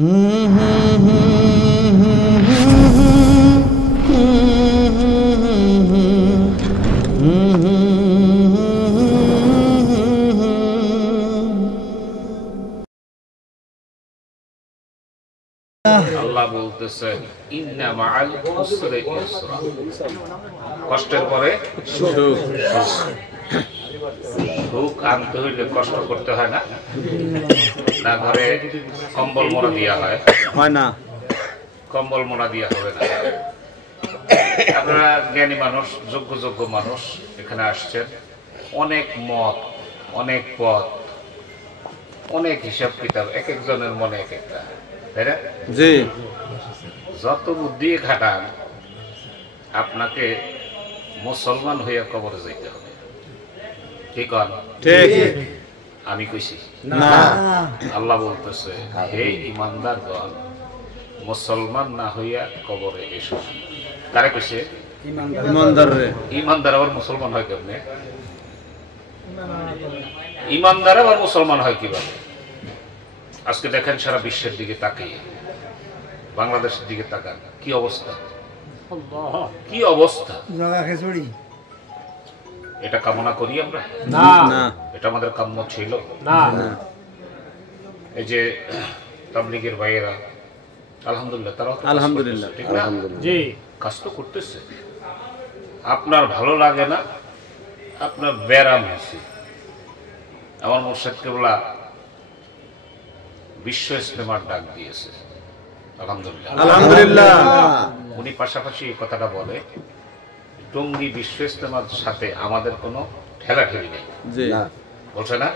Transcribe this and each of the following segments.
আল্লাহ বলতেছে ইন্না মাআল উসরি ইউসরা, কষ্টের পরে সুখ। সুখ আনতে হইলে কষ্ট করতে হয় না? না ঘরে কম্বল মোড়া দিয়া হয় না? কম্বল মোড়া দিয়া হবে না। আপনারা জ্ঞানী মানুষ, যোগ্য মানুষ এখানে আসছেন, অনেক মত, অনেক পথ, অনেক হিসাব কিতাব, এক একজনের মনে এক একটা, তাই না? জি। যত বুদ্ধি খাটান আপনাকে মুসলমান হইয়া কবরে যাইতে হবে। কি কন? ঠিক। আমি কইছি না, আল্লাহ বলতেছে হে ইমানদারগণ, মুসলমান না হইয়া কবরে এসো। কারে কইছে? ইমানদার আবার মুসলমান হয় কেমনে? ইমানদার আবার মুসলমান হয় কিভাবে? আজকে দেখেন সারা বিশ্বের দিকে তাকিয়ে, বাংলাদেশের দিকে তাকান, কি অবস্থা, কি অবস্থা। এটা কামনা করি আমরা? না। এটা আমাদের কাম্য ছিল না। এই যে তাবলীগের ভাইয়েরা আলহামদুলিল্লাহ, তারা আলহামদুলিল্লাহ ঠিক না? জি, কাজ তো করতেছে। আপনার ভালো লাগে না, আপনার ব্যারাম হয়েছে। আমার মুর্শিদ কেবলা বিশ্ব ইজতেমার ডাক দিয়েছে, আলহামদুলিল্লাহ আলহামদুলিল্লাহ। উনি পাশাপাশি এই কথাটা বলে, টঙ্গী বিশ্ব ইজতেমার সাথে আমাদের কোনো ঠেলাঠেলি নেই। বলছে না?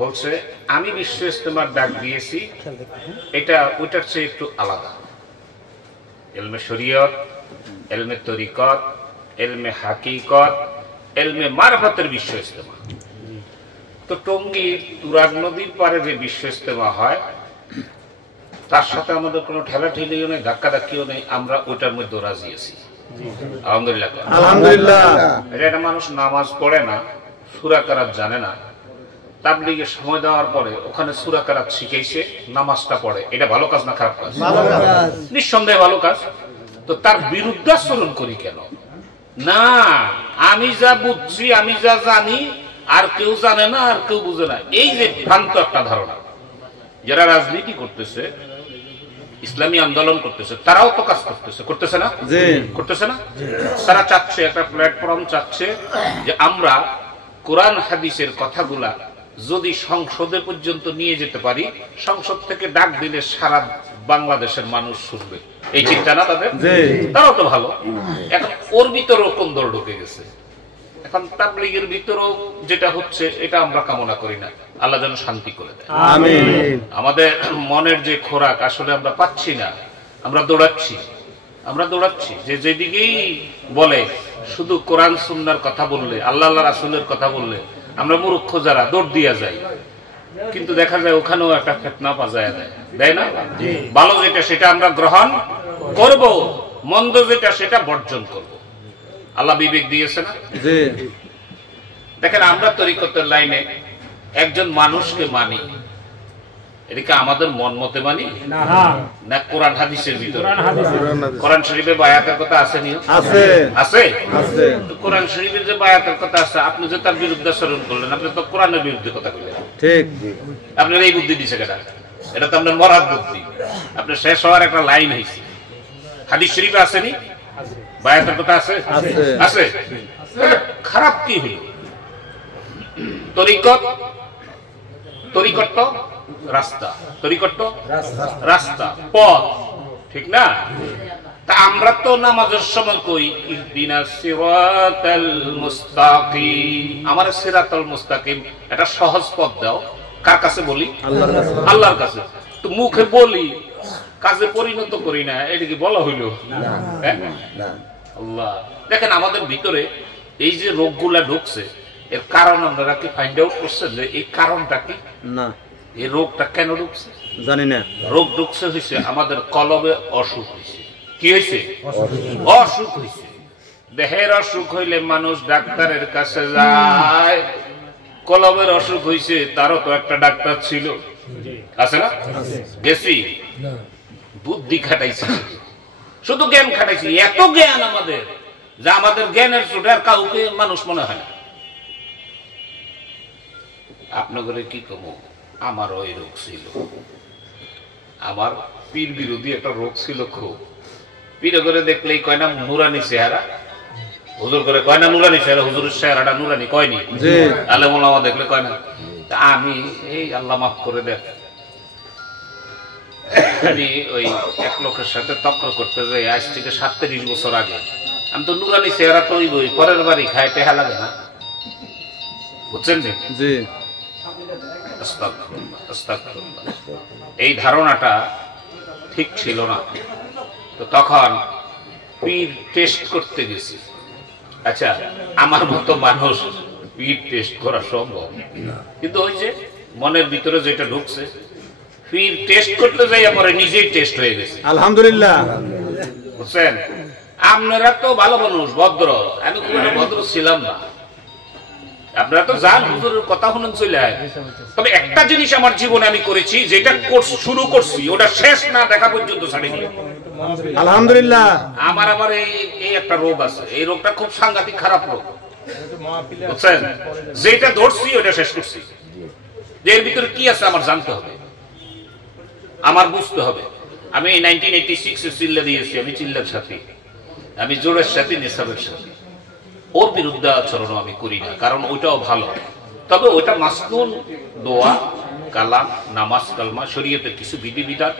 বলছে আমি বিশ্ব ইজতেমার ডাক দিয়েছি, এটা ওইটার চেয়ে একটু আলাদা। ইলমে শরীয়ত, ইলমে তরিকত, ইলমে হাকিকত, ইলমে মারফতের বিশ্ব ইজতেমা। তো টঙ্গী তুরাগ নদীর পারে যে বিশ্ব ইজতেমা হয়, তার সাথে আমাদের কোনো ঠেলাঠেলিও নেই, ধাক্কাধাক্কিও নেই, আমরা ওইটার মধ্যে রাজি আছি, আলহামদুলিল্লাহ আলহামদুলিল্লাহ। এটা মানুষ নামাজ পড়ে না, সূরা কেরাত জানে না, তাবলীগে সময় দেওয়ার পরে ওখানে সূরা কেরাত শিখাইছে, নামাজটা পড়ে, এটা ভালো কাজ না খারাপ কাজ? নিঃসন্দেহে ভালো কাজ। তো তার বিরুদ্ধাচরণ করি কেন? না, আমি যা বুঝছি, আমি যা জানি, আর কেউ জানে না, আর কেউ বুঝে না, এই যে ভ্রান্ত একটা ধারণা। যারা রাজনীতি করতেছে, ইসলামী আন্দোলন করতেছে, তারাও তো কাজ করতেছে, করতেছে না? করতেছে না? তারা চাচ্ছে, একটা প্ল্যাটফর্ম চাচ্ছে যে আমরা কোরআন হাদিসের কথাগুলা যদি সংসদে পর্যন্ত নিয়ে যেতে পারি, সংসদ থেকে ডাক দিলে সারা বাংলাদেশের মানুষ শুনবে, এই চিন্তা না তাদের? তারাও তো ভালো। এখন ওর ভিতরেও কোন দল ঢুকে গেছে। এখন তাবলীগের ভিতরেও যেটা হচ্ছে, এটা আমরা কামনা করি না। আল্লাহ যেন শান্তি করে দেয়, আমিন। আমাদের মনের যে খোরাক আসলে আমরা পাচ্ছি না, আমরা দৌড়াচ্ছি, যে যেদিকেই বলে শুধু কোরআন সুন্নাহর কথা বললে, আল্লাহ রাসূলের কথা বললে আমরা মূর্খ যারা দৌড় দিয়া যাই, কিন্তু দেখা যায় ওখানেও একটা ফিতনা পাজায়া দেয় না? ভালো যেটা সেটা আমরা গ্রহণ করব, মন্দ যেটা সেটা বর্জন করব। আল্লাহ বিবেক দিয়েছে না? দেখেন আমরা তরিকতের লাইনে একজন মানুষকে মানি, এদিকে আমাদের মন মতে মানি না কোরআন হাদিসের ভিতরে? কোরআন শরীফে বায়াতের কথা আছে নি? আছে। কোরআন শরীফের যে বায়াতের কথা আছে, আপনি যে তার বিরুদ্ধাচরণ করলেন, আপনি তো কোরআনের বিরুদ্ধে কথা বললেন। ঠিক। আপনার এই বুদ্ধি দিছে কেটা? এটা তো আপনার মরার বুদ্ধি। আপনার শেষ হওয়ার একটা লাইন হয়েছে। হাদিস শরীফে আসেনি? বায়াতের কথা আছে? আছে। খারাপ কি হইল? তরিকত তো রাস্তা, তরিকত তো রাস্তা, পথ, ঠিক না? তা আমরা তো নামাজের সময় কই ইহদিনাস সিরাতাল মুস্তাকিম, আমার সিরাতাল মুস্তাকিম, এটা সহজ পথ দাও। কার কাছে বলি? আল্লাহর কাছে। তো মুখে বলি, কাজে পরিণত করি না, এটা কি বলা হইল? আল্লাহ দেখেন আমাদের ভিতরে এই যে রোগগুলা ঢুকছে, এর কারণ আপনারা কি ফাইন্ড আউট করছেন যে এই কারণটা কি? না। এই রোগটা কেন ঢুকছে জানি না। রোগ ঢুকছে হইছে আমাদের কলবে অসুখ হইছে। কি হইছে? অসুখ হইছে। দেহের অসুখ হইলে মানুষ ডাক্তারের কাছে যায়, কলবের অসুখ হইছে, তারও তো একটা ডাক্তার ছিল, আছে না? গেছি, বুদ্ধি খাটাইছি, শুধু জ্ঞান খাটাইছি। এত জ্ঞান আমাদের যে আমাদের জ্ঞানের চোটে আর কাউকে মানুষ মনে হয় না। আপনাদের কি কম, আমারও এই রোগ ছিল। আমার পীর বিরোধী একটা রোগ ছিল খুব। পীর করে দেখলেই কয় না নুরানি চেহারা, হুজুর করে কয় না নুরানি চেহারা, হুজুরের চেহারাটা নুরানি কয়নি, আলেম ওলামা দেখলে কয় না। আমি এই আল্লাহ মাফ করে দেখ, আমি ওই এক লোকের সাথে তক্র করতে যাই আজ থেকে 37 বছর আগে। আমি তো নুরানি চেহারা তো ওই পরের বাড়ি খায় টেহা লাগে না, বুঝছেন? এই ধারণাটা ঠিক ছিল না। তো তখন পীর টেস্ট করতে গেছি। আচ্ছা, আমার মতো মানুষ পীর টেস্ট করা সম্ভব, কিন্তু ওই যে মনের ভিতরে যেটা ঢুকছে, পীর টেস্ট করতে যাই পরে নিজেই টেস্ট হয়ে গেছে। আলহামদুলিল্লাহ, বুঝছেন? আপনারা তো ভালো মানুষ, ভদ্র, আমি খুব একটা ভদ্র ছিলাম না। আপনারা তো জান হুজুরের কথা শুনেন চলে আয়। তবে একটা জিনিস আমার জীবনে আমি করেছি, যেটা শুরু করছি ওটা শেষ না দেখা পর্যন্ত ছাড়িনি। আলহামদুলিল্লাহ। আমার এই একটা রোগ আছে, এই রোগটা খুব সাংঘাতিক খারাপ রোগ, বুঝছেন? যেটা ধরছি ওটা শেষ করছি। যে এর ভিতরে কি আছে আমার জানতে হবে, আমার বুঝতে হবে। আমি 1986 এ চিল্লা দিয়েছি, আমি চিল্লার সাথে, আমি জোরের সাথে, নেশাবের সাথে। ওর বিরুদ্ধে আচরণ আমি করি না, কারণ ওইটাও ভালো। তবে ওইটা মাসনুন দোয়া, কালাম, নামাজ, কালমা, শরীয়তের কিছু বিধিবিধান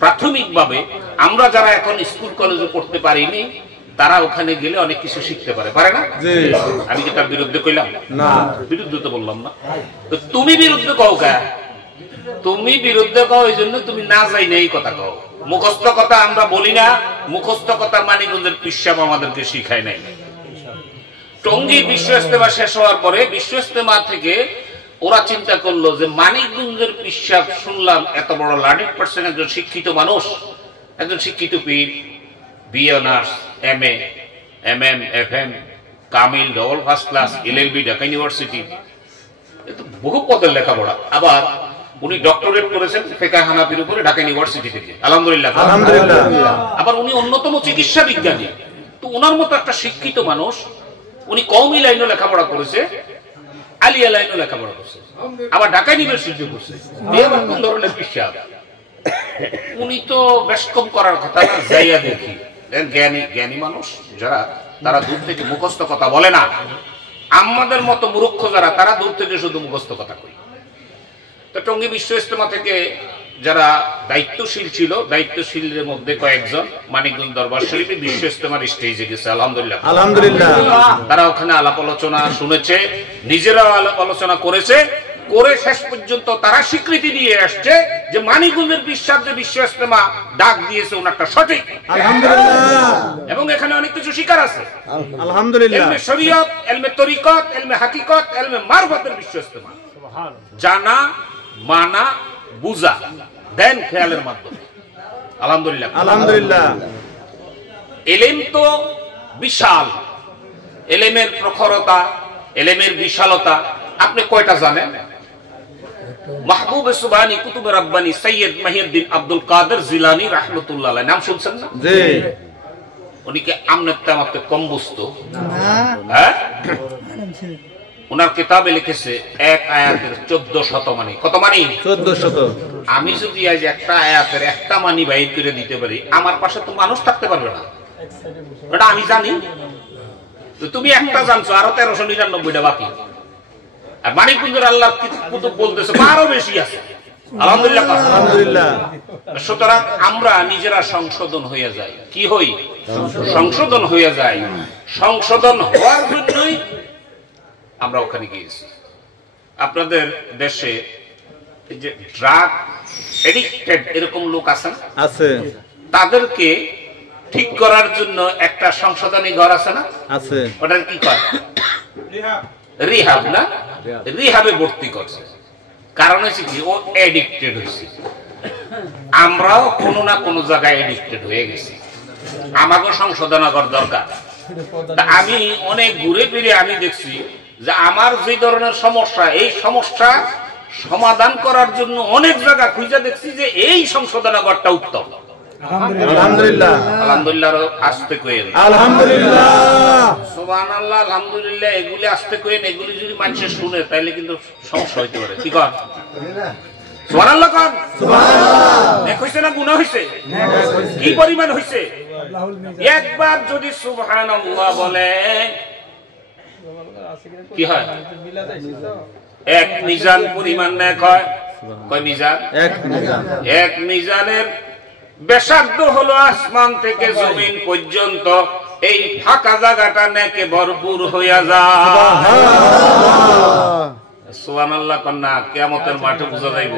প্রাথমিকভাবে আমরা যারা এখন স্কুল কলেজে পড়তে পারিনি, তারা ওখানে গেলে অনেক কিছু শিখতে পারে, পারে না? আমি কি তার বিরুদ্ধে কইলাম? না, বিরুদ্ধে তো বললাম না। তো তুমি বিরুদ্ধে কও কে? তুমি বিরুদ্ধে কও এই জন্য তুমি না যাই না এই কথা কও। মুখস্থ কথা আমরা বলি না, মুখস্থ কথা মানিকগঞ্জের পিসাব আমাদেরকে শিখায় নাই। টঙ্গী বিশ্ব ইজতেমা শেষ হওয়ার পরে বিশ্ব ইজতেমা থেকে ওরা চিন্তা করলো যে মানিকগঞ্জের পিসাব শুনলাম এত বড় 100% একজন শিক্ষিত মানুষ, একজন শিক্ষিত পীর, BA honours, MA, MM, FM, Kamil, double first class, LLB, Dhaka university, বহু পদের লেখাপড়া। আবার উনি ডক্টরেট করেছেন ফিকহ হানাফির উপরে ঢাকা ইউনিভার্সিটি থেকে, আলহামদুলিল্লাহ। আবার উনি অন্যতম চিকিৎসা বিজ্ঞানী। তো ওনার মতো একটা শিক্ষিত মানুষ, উনি কওমি লাইনে লেখাপড়া করেছে, আলিয়া লাইনে লেখাপড়া করছে, আবার ঢাকা ইউনিভার্সিটি করছে। এবার কোন ধরনের পিসাব? উনি তো বেশ কম করার কথা না, যাইয়া দেখি জ্ঞানী মানুষ যারা, তারা দূর থেকে মুখস্থ কথা বলে না। আমাদের মতো মূর্খ যারা, তারা দূর থেকে শুধু মুখস্থ কথা কই। তো টঙ্গী বিশ্ব ইজতেমা থেকে যারা দায়িত্বশীল ছিল, দায়িত্বশীলের মধ্যে কয়েকজন মানিকগঞ্জ দরবার শরীফে বিশ্ব ইজতেমার স্টেজে গেছে, আলহামদুলিল্লাহ। আলহামদুলিল্লাহ। তারা ওখানে আলাপ আলোচনা শুনেছে, নিজেরাও আলাপ আলোচনা করেছে, করে শেষ পর্যন্ত তারা স্বীকৃতি দিয়ে আসছে যে মানিকগঞ্জের বিশ্বাস যে বিশ্ব ইজতেমা ডাক দিয়েছে ওনারটা সঠিক, আলহামদুলিল্লাহ। এবং এখানে অনেক কিছু শিকার আছে, আলহামদুলিল্লাহ। ইলমে শরীয়ত, ইলমে তরিকত, ইলমে হাকিকত, ইলমে মারফতের বিশ্ব ইজতেমা, জানা, মানা, বুঝা, দেন খেয়ালের মাধ্যমে, আলহামদুলিল্লাহ। আলহামদুলিল্লাহ। এলেম তো বিশাল, এলেমের প্রখরতা, এলেমের বিশালতা আপনি কয়টা জানেন? মাহবুব সুবহানী কুতুবে রাব্বানী সৈয়দ মহিউদ্দিন আব্দুল কাদের জিলানী রাহমাতুল্লাহ আলাইহি, নাম শুনছেন না? জি। উনি কি আমনের তেমতে কম বুঝতো? হ্যাঁ, ওনার কিতাবে লিখেছে এক আয়াতের 1400 মানি। কত মানি? 1400। আমি যদি আজ একটা আয়াতের একটা মানি বাইর করে দিতে পারি, আমার পাশে তো মানুষ থাকতে পারবে না, এটা আমি জানি। তো তুমি একটা জানছো, আরো 1399টা বাকি। আর মানিকগঞ্জের আল্লাহ কুতুব বলতেছে আরো বেশি আছে, আলহামদুলিল্লাহ। আলহামদুলিল্লাহ। সুতরাং আমরা নিজেরা সংশোধন হয়ে যাই। কি হই? সংশোধন হয়ে যাই। সংশোধন হওয়ার জন্যই আমরা ওখানে গিয়েছি। আপনাদের দেশে এই যে ড্রাগ এডিক্টেড এরকম লোক আছেন, আছে, তাদেরকে ঠিক করার জন্য একটা সংশোধনী ঘর আছে না? আছে। ওটার কি করে? রিহাব না? রিহাবে ভর্তি করছে। কারণ হচ্ছে কি, ও এডিক্টেড হয়েছে। আমরাও কোনো না কোনো জায়গায় এডিক্টেড হয়ে গেছি, আমাকেও সংশোধনাগার দরকার। আমি অনেক ঘুরে ফিরে আমি দেখছি যে আমার যে ধরনের সমস্যা, এই সমস্যা সমাধান করার জন্য অনেক জায়গা খুঁজে দেখছি যে এই সংশোধনাগারটা উত্তম। আলহামদুলিল্লাহ আলহামদুলিল্লাহ আসতে কইেন, আলহামদুলিল্লাহ সুবহানাল্লাহ আলহামদুলিল্লাহ এগুলি আসতে কইেন। এগুলি যদি মানুষ শুনে তাহলে কিন্তু সমস্যা হইতে পারে। কি কর সুবহানাল্লাহ কর, সুবহানাল্লাহ নেক হইছে না গুনাহ হইছে? কি পরিমাণ হইছে? একবার যদি সুবহানাল্লাহ বলে কি হয়? এক মিজান পরিমাণ নেক হয়। কয় মিজান? এক মিজানের ব্যাসার্ধ হলো আসমান থেকে জমিন পর্যন্ত। এই ফাঁকা জায়গাটা নেকে ভরপুর হইয়া যায়। সুবহানাল্লাহ কন্যা কিয়ামতের মাঠে বোঝা যাইব।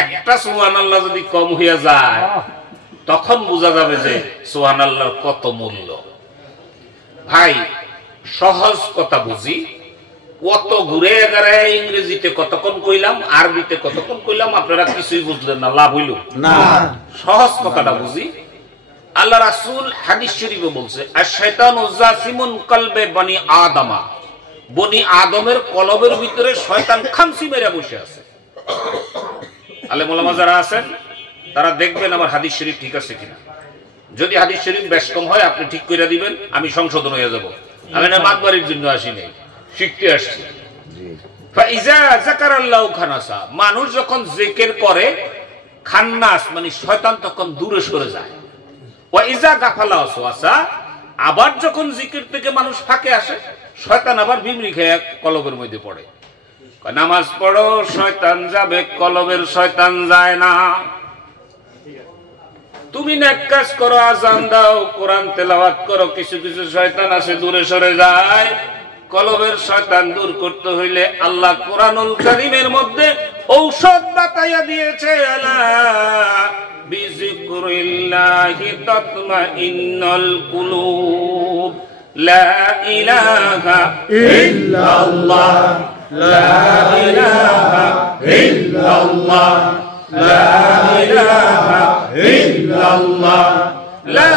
একটা সুবহানাল্লাহ যদি কম হইয়া যায় তখন বোঝা যাবে যে সুবহানাল্লাহর কত মূল্য। ভাই সহজ কথা বুঝি, কত ঘুরে গেলে ইংরেজিতে কতক্ষণ কইলাম, আরবিতে কতক্ষণ কইলাম, আপনারা কিছুই বুঝলেন না, লাভ হইল না। সহজ কথাটা বুঝি। আল্লাহ রাসূল হাদিস শরীফে বলছে, আশ-শাইতানু জাসিমুন কলবে বনি আদমা, বনি আদমের কলবের ভিতরে শয়তান খামসি মেরে বসে আছে। আলেম ওলামা যারা আছেন তারা দেখবেন আমার হাদিস শরীফ ঠিক আছে কিনা। যদি হাদিস শরীফ বেশ কম হয় আপনি ঠিক করে দিবেন, আমি সংশোধন হয়ে যাব। আমি না মাতবাড়ির জন্য আসিনি, শিখতে আসছি। ফাইজা যাকারাল্লাহু খানাসা, মানুষ যখন জিকির করে খান্নাস মানে শয়তান তখন দূরে সরে যায়। ওয়া ইজা গাফালা ওয়াসওয়াসা, আবার যখন জিকির থেকে মানুষ ফাঁকে আসে শয়তান আবার বিমরি খেয়ে কলবের মধ্যে পড়ে। নামাজ পড়ো শয়তান যাবে, কলবের শয়তান যায় না। তুমি নেক কাজ করো, আযান দাও, কোরআন তেলাওয়াত করো, কিছু কিছু শয়তান আসে দূরে সরে যায়। কলবের শয়তান দূর করতে হইলে আল্লাহ কোরআনুল কারীমের মধ্যে ঔষধ বাতাইয়া দিয়েছে। আলা বিযিকরিল্লাহি তাতমাইন্নুল কুলুব, লা ইলাহা ইল্লাল্লাহ, লা ইলাহা ইল্লাল্লাহ, লা ইলাহা ইল্লাল্লাহ, লা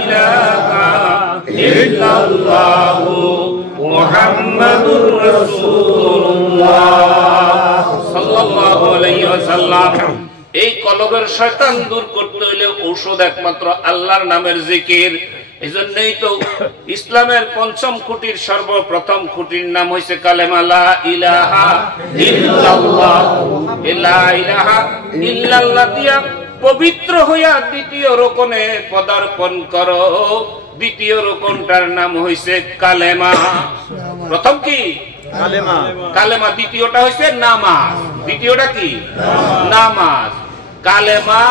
ইলাহা ইল্লাল্লাহ মুহাম্মাদুর রাসূলুল্লাহ সাল্লাল্লাহু আলাইহি ওয়াসাল্লাম। এই কলবের শয়তান দূর করতে হইলে ঔষধ একমাত্র আল্লাহর নামের জিকির। এজন্যই তো ইসলামের পঞ্চম খুঁটির সর্বপ্রথম খুঁটির নাম হইছে কালেমা লা ইলাহা ইল্লাল্লাহ। লা ইলাহা ইল্লাল্লাহ দিয়া পবিত্র হইয়া দ্বিতীয় রোকনে পদার্পণ করো। দ্বিতীয় রোকনটার নাম হইছে কালেমা। প্রথম কি? কালেমা। কালেমা। দ্বিতীয়টা হইছে নামাজ। দ্বিতীয়টা কি? নামাজ। কালেমা,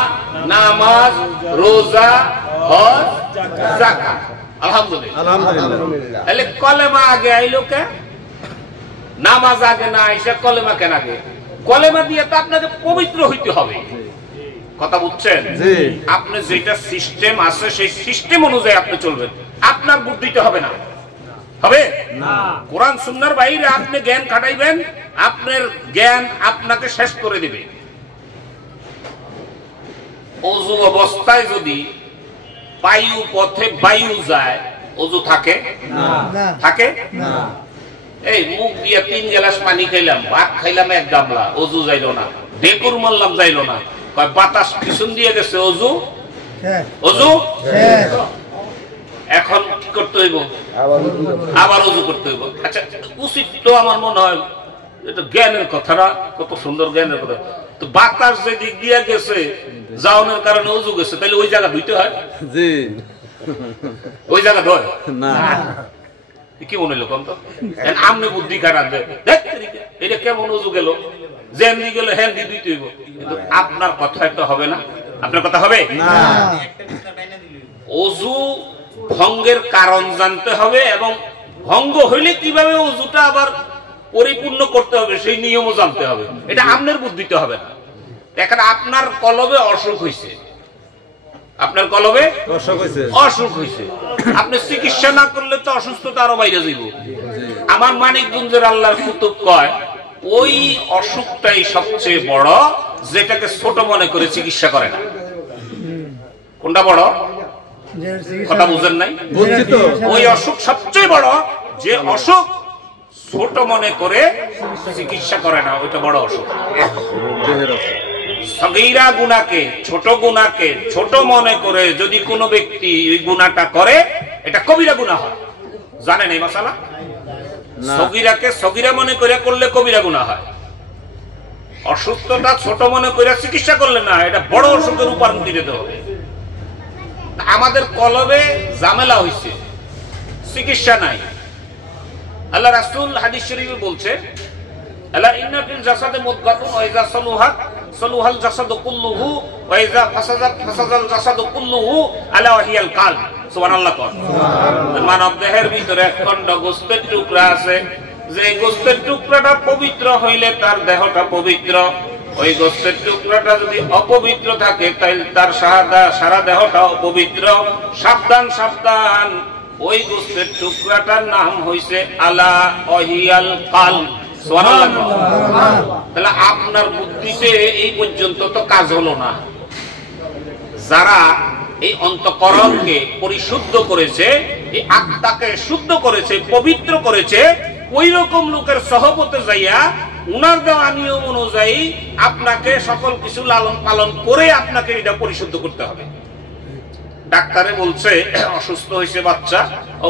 নামাজ, রোজা, হজ, যাকাত। আলহামদুলিল্লাহ, আলহামদুলিল্লাহ। তাহলে কলেমা আগে আইলো কে? নামাজ আগে না আইসা কলেমা কেন আগে? কলেমা দিয়ে তো আপনাকে পবিত্র হইতে হবে। কথা বুঝছেন? আপনি যেটা সিস্টেম আছে সেই সিস্টেম অনুযায়ী আপনি চলবেন। আপনার বুদ্ধিতে হবে না, হবে না। কোরআন সুন্নাহর বাইরে আপনি জ্ঞান খাটাইবেন, আপনার জ্ঞান আপনাকে শেষ করে দিবে। ওযু অবস্থায় যদি বায়ু পথে বায়ু যায়, ওযু থাকে না? থাকে না। এই মুখ দিয়ে 3 গ্লাস পানি খাইলাম, ভাত খাইলাম 1 গামলা, ওযু যাইলো না। ডেকুর মারলাম, যাইলো না। কয় বাতাস পিছন দিয়ে গেছে, ওযু ওযু এখন কি করতে হইব? আবার ওযু করতে হইব। আচ্ছা, উচিত তো আমার মনে হয় এটা জ্ঞানের কথাটা, কত সুন্দর জ্ঞানের কথা। তো বাতাস যে দিক দিয়ে গেছে, যাওয়ানোর কারণে ওযু গেছে, তাহলে ওই জায়গা ধুইতে হয়? জি, ওই জায়গা ধয় না। কি মনে হলো কম তো? আমনে বুদ্ধি খারাপ, এটা কেমন ওযু গেল, জেন্দি গেল, হ্যান্দি দিতে হইব। কিন্তু আপনার কথা তো হবে না। আপনার কথা হবে না। ওযু ভঙ্গের কারণ জানতে হবে এবং ভঙ্গ হইলে কিভাবে ওযুটা আবার পরিপূর্ণ করতে হবে সেই নিয়মও জানতে হবে। এটা আপনার বুদ্ধিতে হবে না। এখন আপনার কলবে অসুখ হইছে, আপনার কলবে অসুখ হইছে, আপনি চিকিৎসা না করলে তো অসুস্থতা আরো বাইরে যাইব। আমার মানিকগঞ্জের আল্লাহর কুতুব কয়, ওই অসুখটাই সবচেয়ে বড় যেটাকে ছোট মনে করে চিকিৎসা করে না। কোনটা বড়? কথা বুঝেন নাই? ওই অসুখ সবচেয়ে বড় যে অসুখ ছোট মনে করে চিকিৎসা করে না, ওইটা বড় অসুখ। সগীরা গুনাহকে, ছোট গুনাহকে ছোট মনে করে যদি কোনো ব্যক্তি ওই গুনাহটা করে, এটা কবিরা গুনাহ হয়। জানেন এই মাসালা? সগীরাকে সগীরা মনে করে করলে কবিরা গুনাহ হয়। অসুস্থতা ছোট মনে করে চিকিৎসা করলে না, এটা বড় অসুখের রূপান্তরিত দিতে হবে। আমাদের কলবে ঝামেলা হইছে, চিকিৎসা নাই। আল্লাহ রাসূল হাদিস শরীফে বলছে, আলা ইন্না ফিল জাসাদি মুদগাতুন ওয়া ইযা সালুহাত সালুহাল জাসাদু কুল্লুহু ওয়া ইযা ফাসাদাত ফাসাদাল জাসাদু কুল্লুহু আলা ওয়া হিয়াল কালব। সুবহানাল্লাহ। মানব দেহের ভিতরে এক খণ্ড গোশতের টুকরা আছে, যে গোশতের টুকরাটা পবিত্র হইলে তার দেহটা পবিত্র, ওই গোশতের টুকরাটা যদি অপবিত্র থাকে তাহলে তার সারা দেহটা অপবিত্র। সাবধান সাবধান, ওই গোশতের টুকরাটার নাম হইছে আলা ওয়াহিয়াল কালব। সুবহানাল্লাহ। তাহলে আপনার বুদ্ধিতে এই পর্যন্ত তো কাজ হলো না। যারা এই অন্তঃকরণকে পরিশুদ্ধ করেছে, এই আত্মাকে শুদ্ধ করেছে, পবিত্র করেছে, ওই রকম লোকের সহবতে যাইয়া উনার দেওয়া নিয়ম অনুযায়ী আপনাকে সকল কিছু লালন পালন করে আপনাকে এটা পরিশুদ্ধ করতে হবে। ডাক্তারে বলছে অসুস্থ হয়েছে বাচ্চা,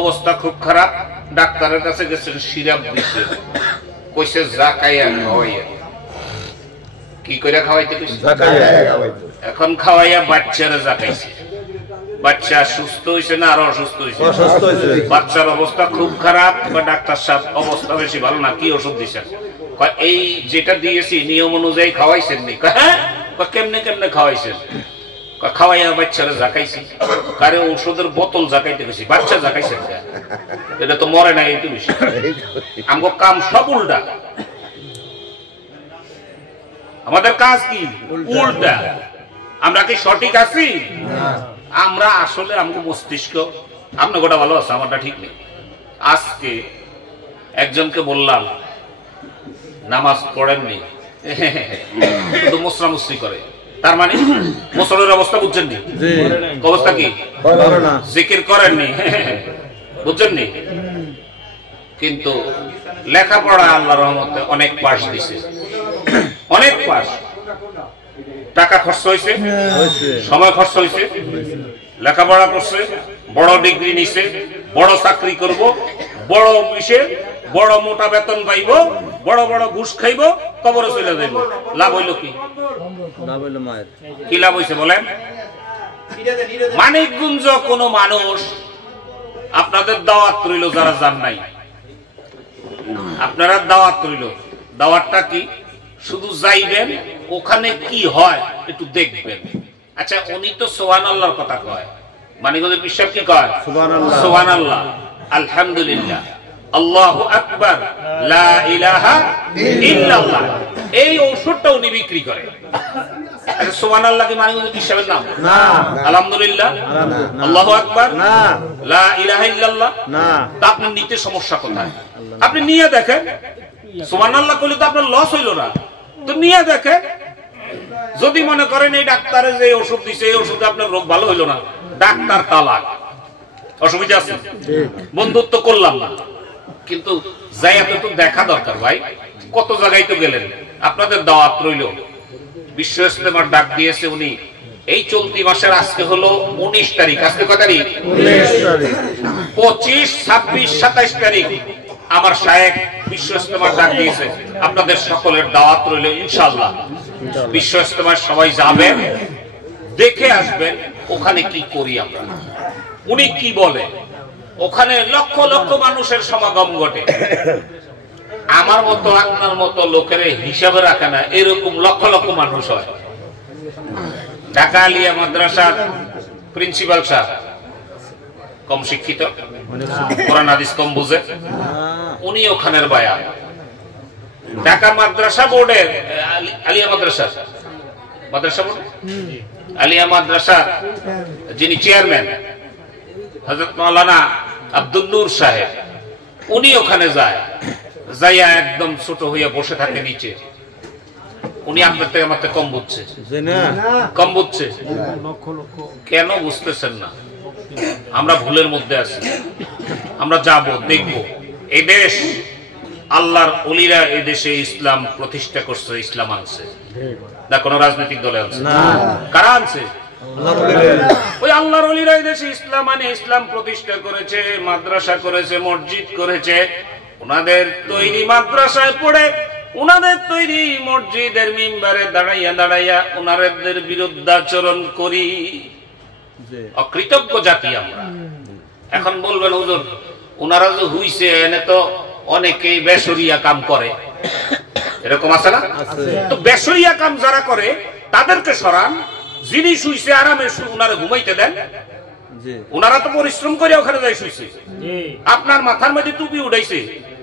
অবস্থা খুব খারাপ, ডাক্তারের কাছে গেছে, সিরাপ দিচ্ছে, কইছে জাকাইয়া খাওয়াইয়া। কি কইরা খাওয়াইতে কইছে? এখন খাওয়াইয়া বাচ্চারে জাকাইছে। বাচ্চা সুস্থ হইছে না আরো অসুস্থ হইছে? বাচ্চার অবস্থা খুব খারাপ, বা ডাক্তার সাহেব অবস্থা বেশি ভালো না, কি ওষুধ দিছেন? এই যেটা দিয়েছি নিয়ম অনুযায়ী খাওয়াইছেন নি? হ্যাঁ। কেমনে কেমনে খাওয়াইছেন? খাওয়াইয়া বাচ্চারা জাকাইছি। কারে ওষুধের বোতল জাকাইতে গেছি, বাচ্চা জাকাইছেন? এটা তো মরে নাই, এই তো বিষয়। আমগো কাম সব উল্টা। আমাদের কাজ কি? উল্টা। আমরা কি সঠিক আছি? আমরা আসলে আমাকে মস্তিষ্ক, আপনার গোটা ভালো আছে, আমারটা ঠিক নেই। আজকে একজনকে বললাম নামাজ পড়েননি, শুধু মোসরামুসরি করে, তার মানে মুসলের অবস্থা বুঝছেননি? অবস্থা কি? জিকির করেননি, বুঝছেননি? কিন্তু লেখাপড়া আল্লাহর রহমতে অনেক পাস দিছে, অনেক পাস। টাকা খরচ হয়েছে, সময় খরচ হয়েছে, লেখাপড়া করছে, বড় ডিগ্রি নিছে, বড় চাকরি করব, বড় অফিসে বড় মোটা বেতন পাইব, বড় বড় ঘুষ খাইব, কবরে চলে যাইব। লাভ হইল কি? কি লাভ হয়েছে বলেন? মানিকগঞ্জ কোন মানুষ, আপনাদের দাওয়াত রইল, যারা যান নাই আপনারা দাওয়াত রইল। দাওয়াতটা কি? শুধু যাইবেন, ওখানে কি হয় একটু দেখবেন। আচ্ছা, উনি তো সুবহানাল্লাহর কথা কয়, মানিকগঞ্জের বিশ্বাস কি কয়? সুবহানাল্লাহ, আলহামদুলিল্লাহ, আল্লাহু আকবার, লা ইলাহা ইল্লাল্লাহ। এই ঔষধটা উনি বিক্রি করে। আচ্ছা, সুবহানাল্লাহ কি মানিকগঞ্জের বিশ্বাসের নাম? না। আলহামদুলিল্লাহ, আল্লাহু আকবার, না। লা ইলাহা ইল্লাল্লাহ, না। তা আপনি নিতে সমস্যা কোথায়? আপনি নিয়ে দেখেন। সুবহানাল্লাহ কইলে তো আপনার লস হইল না, তো নিয়ে দেখেন। যদি মনে করেন এই ডাক্তারে যে ওষুধ দিছে, এই ওষুধে আপনার রোগ ভালো হইল না, ডাক্তার তালাক, অসুবিধা আছে? বন্ধুত্ব করলাম না, কিন্তু জায়গাতে তো দেখা দরকার ভাই। কত জায়গায় তো গেলেন, আপনাদের দাওয়াত রইল। বিশ্ব ইজতেমার ডাক দিয়েছে উনি, এই চলতি মাসের আজকে হলো 19 তারিখ। আজকে কত তারিখ? 19 তারিখ। 25, 26, 27 তারিখ আমার শায়েখ বিশ্ব ইজতেমার ডাক দিয়েছে। আপনাদের সকলের দাওয়াত রইল ইনশাআল্লাহ। বিশ্ব ইজতেমায় সবাই যাবেন, দেখে আসবেন ওখানে কি করি আমরা, উনি কি বলে। ওখানে লক্ষ লক্ষ মানুষের সমাগম ঘটে। আমার মতো আপনার মতো লোকের হিসাবে রাখে না, এরকম লক্ষ লক্ষ মানুষ হয়। ঢাকা আলিয়া মাদ্রাসার প্রিন্সিপাল সাহেব কম শিক্ষিত, কোরআন হাদিস কম বুঝে, উনি ওখানের বায়ান। ঢাকা মাদ্রাসা বোর্ডের আলিয়া মাদ্রাসা বোর্ড, আলিয়া মাদ্রাসা যিনি চেয়ারম্যান হযরত মাওলানা আব্দুল নূর সাহেব, উনি ওখানে যায়, যাইয়া একদম ছোট হইয়া বসে থাকে নিচে। উনি আপনার থেকে আমার কম বুঝছে, কম বুঝছে। কেন বুঝতেছেন না? আমরা ভুলের মধ্যে আছি। আমরা যাব, দেখব। এই দেশ আল্লাহর ওলিরা এই দেশে ইসলাম প্রতিষ্ঠা করছে, ইসলাম আনছে না কোন রাজনৈতিক দলে আনছে? কারা আনছে? ওই আল্লাহর ওলিরা এই দেশে ইসলাম আনে, ইসলাম প্রতিষ্ঠা করেছে, মাদ্রাসা করেছে, মসজিদ করেছে। ওনাদের তৈরি মাদ্রাসায় পড়ে, ওনাদের তৈরি মসজিদের মিম্বারে দাঁড়াইয়া দাঁড়াইয়া ওনাদের বিরুদ্ধাচরণ করি। অকৃতজ্ঞ জাতি আমরা। এখন বলবেন হুজুর ওনারা যে হইছে এনে তো অনেকেই বেশরিয়া কাম করে, এরকম আছে না? তো বেশরিয়া কাম যারা করে তাদেরকে সরান, যিনি শুইছে আরামে ওনারা ঘুমাইতে দেন। ওনারা তো পরিশ্রম করে ওখানে যাই শুইছে। আপনার মাথার মধ্যে টুপি উঠাইছে,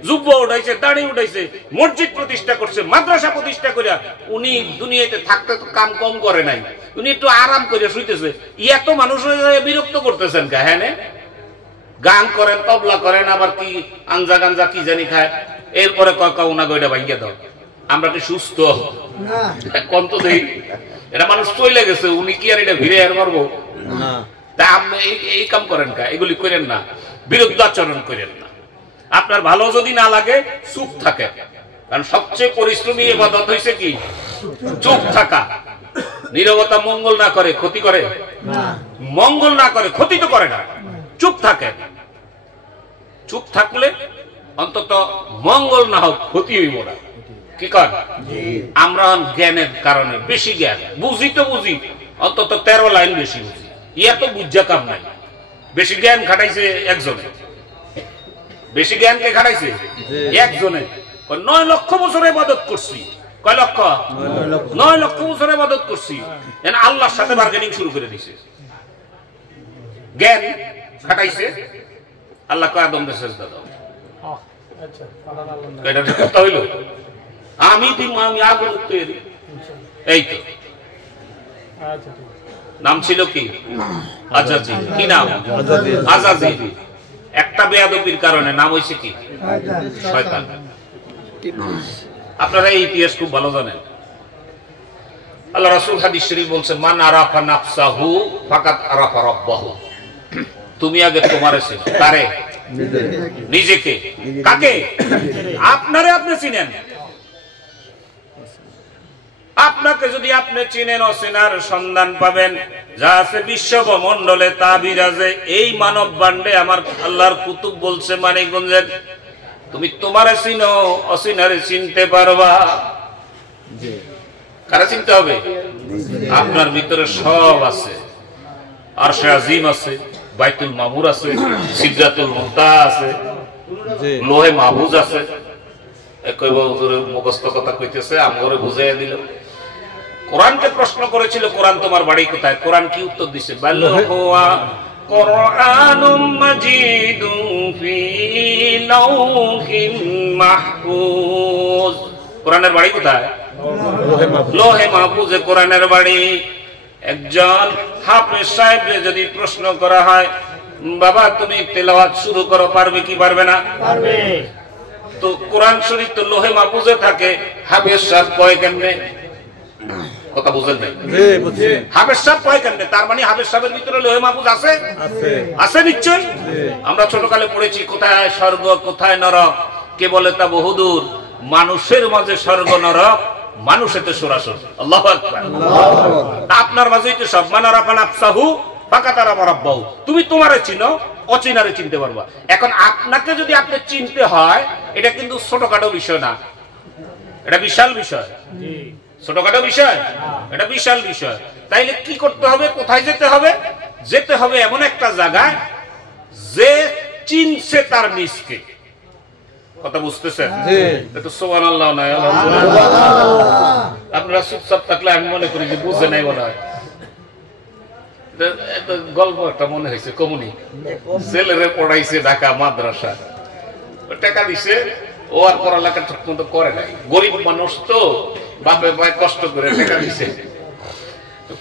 জুব্বা উঠাইছে, দাড়ি উঠাইছে, মসজিদ প্রতিষ্ঠা করছে, মাদ্রাসা প্রতিষ্ঠা করিয়া উনি দুনিয়াতে থাকতে তো কাম কম করে নাই, উনি একটু আরাম করে শুইতেছে। এত মানুষ বিরক্ত করতেছেন কা? হ্যাঁ, গান করেন, তবলা করেন, আবার কি আঞ্জা গাঞ্জা কি জানি খায়, এরপরে কাউনা গইটা ভাঙ্গিয়ে দাও। আমরা কি সুস্থ? কন্ত দেই এটা মানুষ চলে গেছে, উনি কি আর এটা ভিড়ে আর মারবো? তা আপনি এই কাম করেন কা? এগুলি করেন না, বিরুদ্ধাচরণ করেন না। আপনার ভালো যদি না লাগে চুপ থাকে, কারণ সবচেয়ে পরিশ্রমী ইবাদত হইছে কি? চুপ থাকা। নীরবতা মঙ্গল না করে ক্ষতি করে? মঙ্গল না করে ক্ষতি তো করে না। চুপ থাকে, চুপ থাকলে অন্তত মঙ্গল না হোক ক্ষতি হইব না। কি কর? আমরা জ্ঞানের কারণে বেশি জ্ঞান বুঝি, তো বুঝি অন্তত 13 লাইন বেশি বুঝি, ইয়া তো বুঝা কাম নাই। বেশি জ্ঞান খাটাইছে একজনে, বেশি জ্ঞানকে খাটাইছে একজনে। 9 লক্ষ বছর ইবাদত করছি। কয় লক্ষ? 9 লক্ষ বছর ইবাদত করছি। আল্লাহর সাথে বার্গেনিং শুরু করে দিছে। জ্ঞান খাটাইছে, আল্লাহ কয় আদমকে সেজদা দাও। এটা কথা হইল? আমি দিব, আমি আগুন তৈরি। এই তো নাম ছিল কি? আজাজিল। কি নাম? আজাজিল। একটা বেয়াদবির কারণে নাম হয়েছে কি? শয়তান। আপনারা এই ইতিহাস খুব ভালো জানেন। আল্লাহ রাসূল হাদিস শরীফ বলছেন, মান আরাফা নাফসাহু ফাকাত আরাফা রাব্বাহু। তুমি আগে তোমারে চিনো। কারে? নিজেকে। কাকে? আপনারে আপনি চিনেন। আপনাকে যদি আপনি চিনেন, অচেনার সন্ধান পাবেন। যা আছে বিশ্বমণ্ডলে তা বিরাজে। এই মানব বান্ডে আমার আল্লাহর কুতুব বলছে মানিকগঞ্জের, তুমি তোমারে চিনো, অচিনারে চিনতে পারবা। কারা চিনতে হবে? আপনার ভিতরে সব আছে। আরশে আজিম আছে, বাইতুল মামুর আছে, সিদরাতুল মুনতাহা আছে, লোহে মাহফুজ আছে। একই হুজুরের মুখস্থ কথা কইতেছে, আমগরে বুঝাইয়া দিল। কোরআনকে প্রশ্ন করেছিল, কোরআন তোমার বাড়ি কোথায়? কোরআন কি উত্তর দিছে? বাল হুয়া কুরআনুম মাজিদুন ফি লাউহিম মাহফুজ। কোরআনের বাড়ি কোথায়? লোহে মাহফুজে কোরআনের বাড়ি। একজন হাফেজ সাহেবকে যদি প্রশ্ন করা হয়, বাবা তুমি তেলাওয়াত শুরু করো, পারবে কি পারবে না? পারবে। তো কোরআন শরীফ তো লোহে মাহফুজে থাকে, হাফেজ সাহেব কয় কেমনে? কথা বুঝেন নাই? হাফেজ সাহেব কয় কেমনে? তার মানে হাফেজ সাহেবের ভিতরে লোহে মাহফুজ আছে? আছে নিশ্চয়। আমরা ছোটকালে পড়েছি, কোথায় স্বর্গ কোথায় নরক, কে বলে তা বহুদূর। মানুষের মাঝে স্বর্গ নরক, মানুষেতে সরাসরি। আল্লাহু আকবার। আপনার মাঝেই তো সব। মান আরাফা নাফসাহু ফাকাত আরাফা রাব্বাহু। তুমি তোমারে চিনো, অচিনারে চিনতে পারবা। এখন আপনাকে যদি আপনি চিনতে হয়, এটা কিন্তু ছোটখাটো বিষয় না, এটা বিশাল বিষয়। ছোটখাটো বিষয়, এটা বিশাল বিষয়। তাইলে কি করতে হবে? কোথায় যেতে হবে? যেতে হবে এমন একটা জায়গায় যে চিনছে তার নিজকে। কথা বুঝতেছেন? একটু সুবহানাল্লাহ না? আপনারা চুপচাপ থাকলে আমি মনে করি যে বুঝে নাই মনে হয়। গল্প একটা মনে হয়েছে, কমুনি ছেলেরে পড়াইছে ঢাকা মাদ্রাসা, টাকা দিছে, ও আর পড়ালেখা ঠিক মতো করে নাই। গরিব মানুষ তো, বাপে ভাই কষ্ট করে টাকা দিছে,